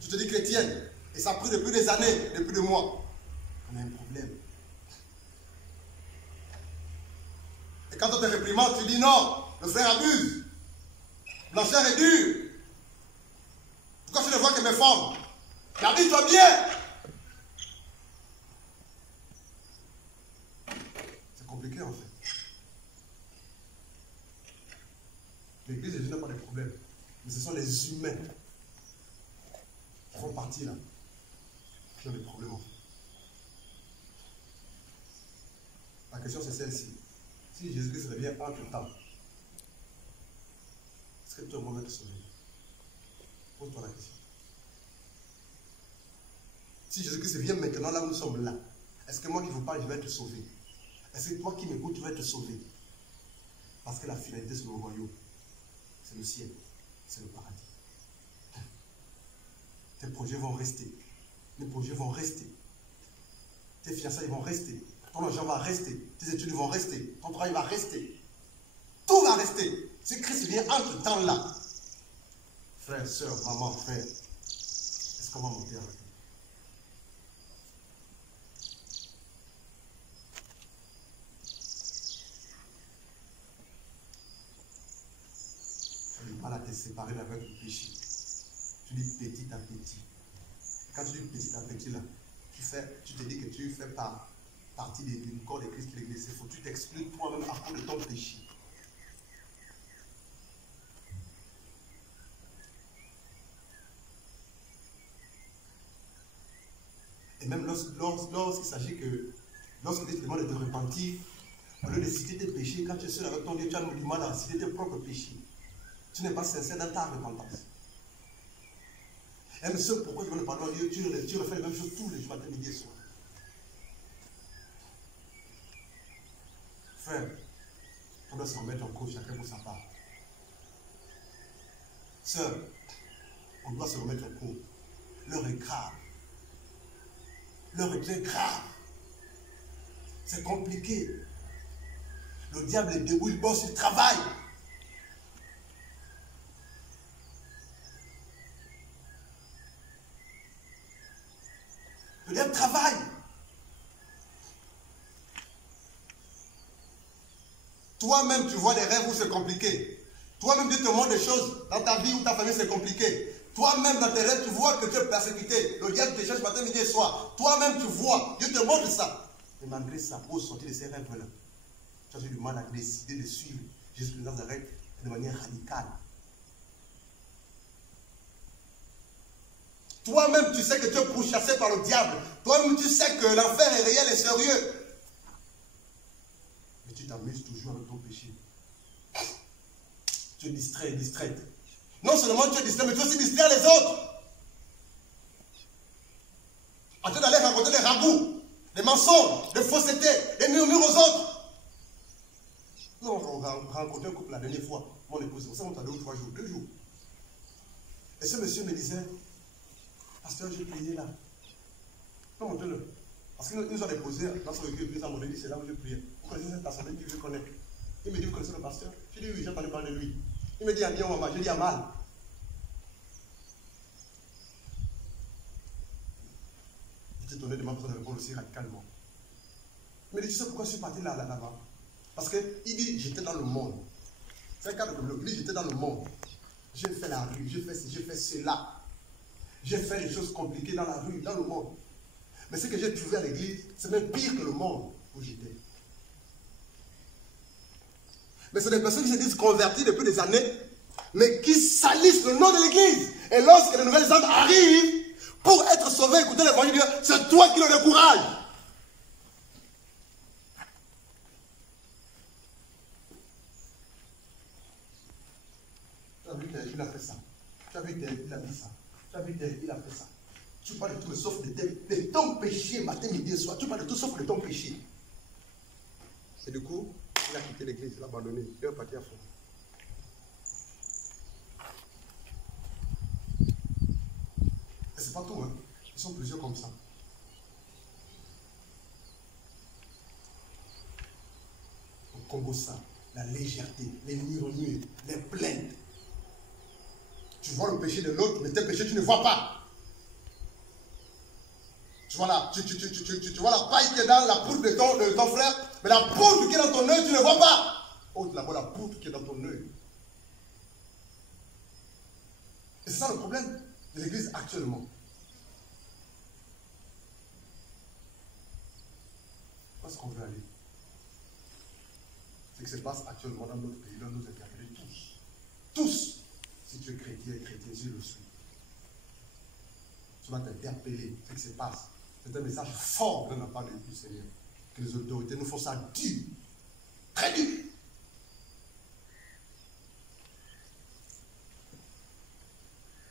Tu te dis chrétienne. Et ça a pris depuis des années, depuis des mois. On a un problème. Et quand on te réprimande, tu dis non, le frère abuse. Blancheur est dur. Pourquoi tu ne vois que mes formes? Habille-toi bien. C'est compliqué en fait. L'église de Dieu n'a pas de problème. Mais ce sont les humains qui font partie là, qui ont des problèmes. La question c'est celle-ci. Si Jésus-Christ revient entre temps, est-ce que toi, moi, va te sauver? Pose-toi la question. Si Jésus-Christ vient maintenant, là où nous sommes là, est-ce que moi qui vous parle, je vais te sauver? Est-ce que toi qui m'écoutes, tu vas te sauver? Parce que la finalité, c'est le royaume. C'est le ciel. C'est le paradis. Tes projets vont rester. Les projets vont rester. Tes fiançailles vont rester. Ton argent va rester. Tes études vont rester. Ton travail va rester. Tout va rester. Si Christ vient entre temps là, frère, soeur, maman, frère, est-ce qu'on va monter avec lui? Tu as du mal à te séparer avec le péché. Tu dis petit à petit. Quand tu dis petit à petit là, tu te dis que tu fais partie du corps de Christ de l'Église. Il faut que tu t'exclues toi-même à cause de ton péché. Et même lorsqu'il s'agit que, lorsqu'il te demande de te repentir, au lieu de citer tes péchés, quand tu es seul avec ton Dieu, tu as du mal à citer tes propres péchés. Tu n'es pas sincère dans ta repentance. Et mais ce pourquoi je veux le pardon à Dieu, tu refais les mêmes choses tous les jours, matin, midi et soir. Frère, on doit se remettre en cause chacun pour sa part. Sœur, on doit se remettre en cause. L'heure est grave. L'heure est très grave. C'est compliqué. Le diable est debout, il bosse, il travaille. Le diable travaille. Toi-même, tu vois des rêves où c'est compliqué. Toi-même, Dieu te montre des choses dans ta vie où ta famille c'est compliqué. Toi-même, dans tes rêves, tu vois que tu es persécuté. Le diable te cherche matin, midi et soir. Toi-même, tu vois. Dieu te montre ça. Mais malgré ça, pour sortir de ces rêves-là, tu as eu du mal à décider de suivre Jésus de Nazareth de manière radicale. Toi-même, tu sais que tu es pourchassé par le diable. Toi-même, tu sais que l'enfer est réel et sérieux. Mais tu t'amuses toujours avec ton péché. Tu es distrait, distraite. Non seulement tu es distrait, mais tu aussi distraire les autres. En train d'aller raconter des ragoûts, des mensonges, des faussetés, des murmures aux autres. Nous, on a rencontré un couple la dernière fois. Mon épouse, on s'est monté 2 ou 3 jours, 2 jours. Et ce monsieur me disait, pasteur, j'ai prié là. Non, montez-le. Parce qu'il nous a déposé dans son véhicule, il nous a montré, c'est là où je priais. Vous connaissez cette personne que je connais? Il me dit, vous connaissez le pasteur? Je dis, oui, j'ai entendu parler de lui. Il me dit, à bien ou à mal? Je dis, à mal. Je t'ai donné des membres de répondre aussi radicalement. Il me dit, tu sais pourquoi je suis parti là-bas? Parce qu'il dit, j'étais dans le monde. C'est un cas de problème. Il dit, j'étais dans le monde. J'ai fait la rue, j'ai fait ci, j'ai fait cela. J'ai fait des choses compliquées dans la rue, dans le monde. Mais ce que j'ai trouvé à l'église, c'est même pire que le monde où j'étais. Mais c'est des personnes qui se disent converties depuis des années, mais qui salissent le nom de l'église. Et lorsque les nouvelles âmes arrivent, pour être sauvés, écouter l'évangile de Dieu, c'est toi qui le décourages. Tu as vu tel, il a fait ça. Tu as vu tel, il a dit ça. Tu as vu tel, il a fait ça. Tu parles de tout, sauf de ton péché, matin, midi et soir. Tu parles de tout, sauf de ton péché. Et du coup, il a quitté l'église, il a abandonné. Il est parti à fond. Et c'est pas tout, hein. Ils sont plusieurs comme ça. Au Congo, ça, la légèreté, les murmures, les plaintes. Tu vois le péché de l'autre, mais tes péchés, tu ne vois pas. Tu vois la paille qui est dans la poudre de ton frère, mais la poudre qui est dans ton œil, tu ne vois pas. Oh, tu la vois, la poudre qui est dans ton œil. Et c'est ça le problème de l'église actuellement. Où est-ce qu'on veut aller? Ce qui se passe actuellement dans notre pays, dans nos interpellés, tous Si tu es chrétien, je le suis. Tu vas t'interpeller, ce qui se passe. C'est un message fort de la part du Seigneur. Que les autorités nous font ça dur, très dur.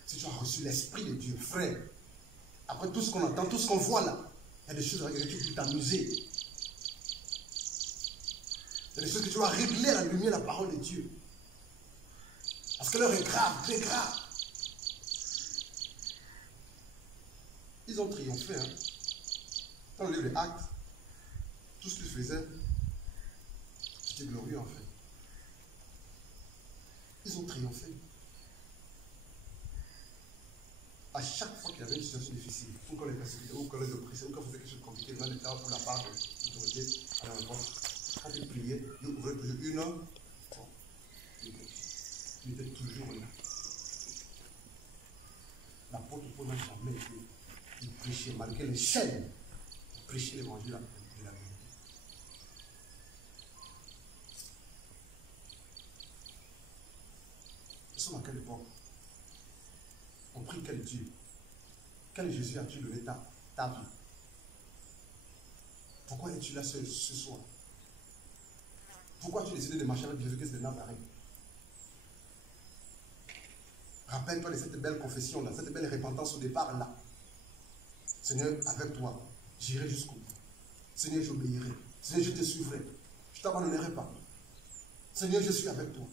Si tu as reçu l'Esprit de Dieu, frère, après tout ce qu'on entend, tout ce qu'on voit là, il y a des choses avec lesquelles tu peux t'amuser. Il y a des choses que tu dois régler à la lumière de la parole de Dieu. Parce que l'heure est grave, très grave. Ils ont triomphé. Hein. Dans le livre des Actes, tout ce qu'ils faisaient, c'était glorieux en fait. Ils ont triomphé. À chaque fois qu'il y avait une situation difficile, ou qu'on les persécutait, ou qu'on les oppressait, ou qu'on faisait quelque chose de compliqué, devant l'État pour la part de l'autorité à la réponse, quand ils priaient, ils ouvraient toujours une heure. Il était toujours là. L'apôtre Paul n'a jamais été. Il prêchait malgré les chaînes. Il prêchait l'évangile de la vérité. Nous sommes à quelle époque? On prie quel Dieu? Quel Jésus as-tu donné ta vie? Pourquoi es-tu là ce soir? Pourquoi as-tu décidé de marcher avec Jésus-Christ de Nazareth? Rappelle-toi de cette belle confession-là, cette belle repentance au départ-là. Seigneur, avec toi, j'irai jusqu'au bout. Seigneur, j'obéirai. Seigneur, je te suivrai. Je ne t'abandonnerai pas. Seigneur, je suis avec toi.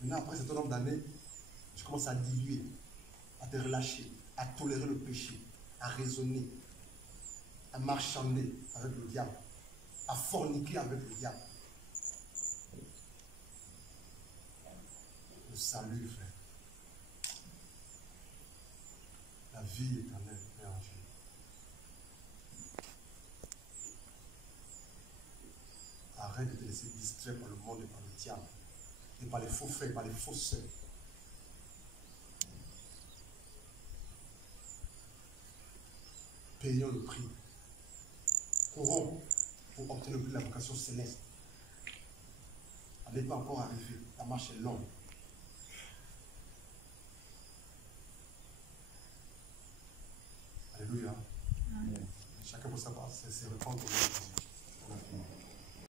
Maintenant, après cet nombre d'années, je commence à diluer, à te relâcher, à tolérer le péché, à raisonner, à marchander avec le diable, à forniquer avec le diable. Le salut, frère. La vie éternelle est en Jésus. Arrête de te laisser distraire par le monde et par le diable, et par les faux frères, par les fausses sœurs. Payons le prix. Courons pour obtenir la vocation céleste. Elle n'est pas encore arrivée. La marche est longue. Alléluia. Amen. Chacun pour savoir, c'est répondre au nom de Jésus.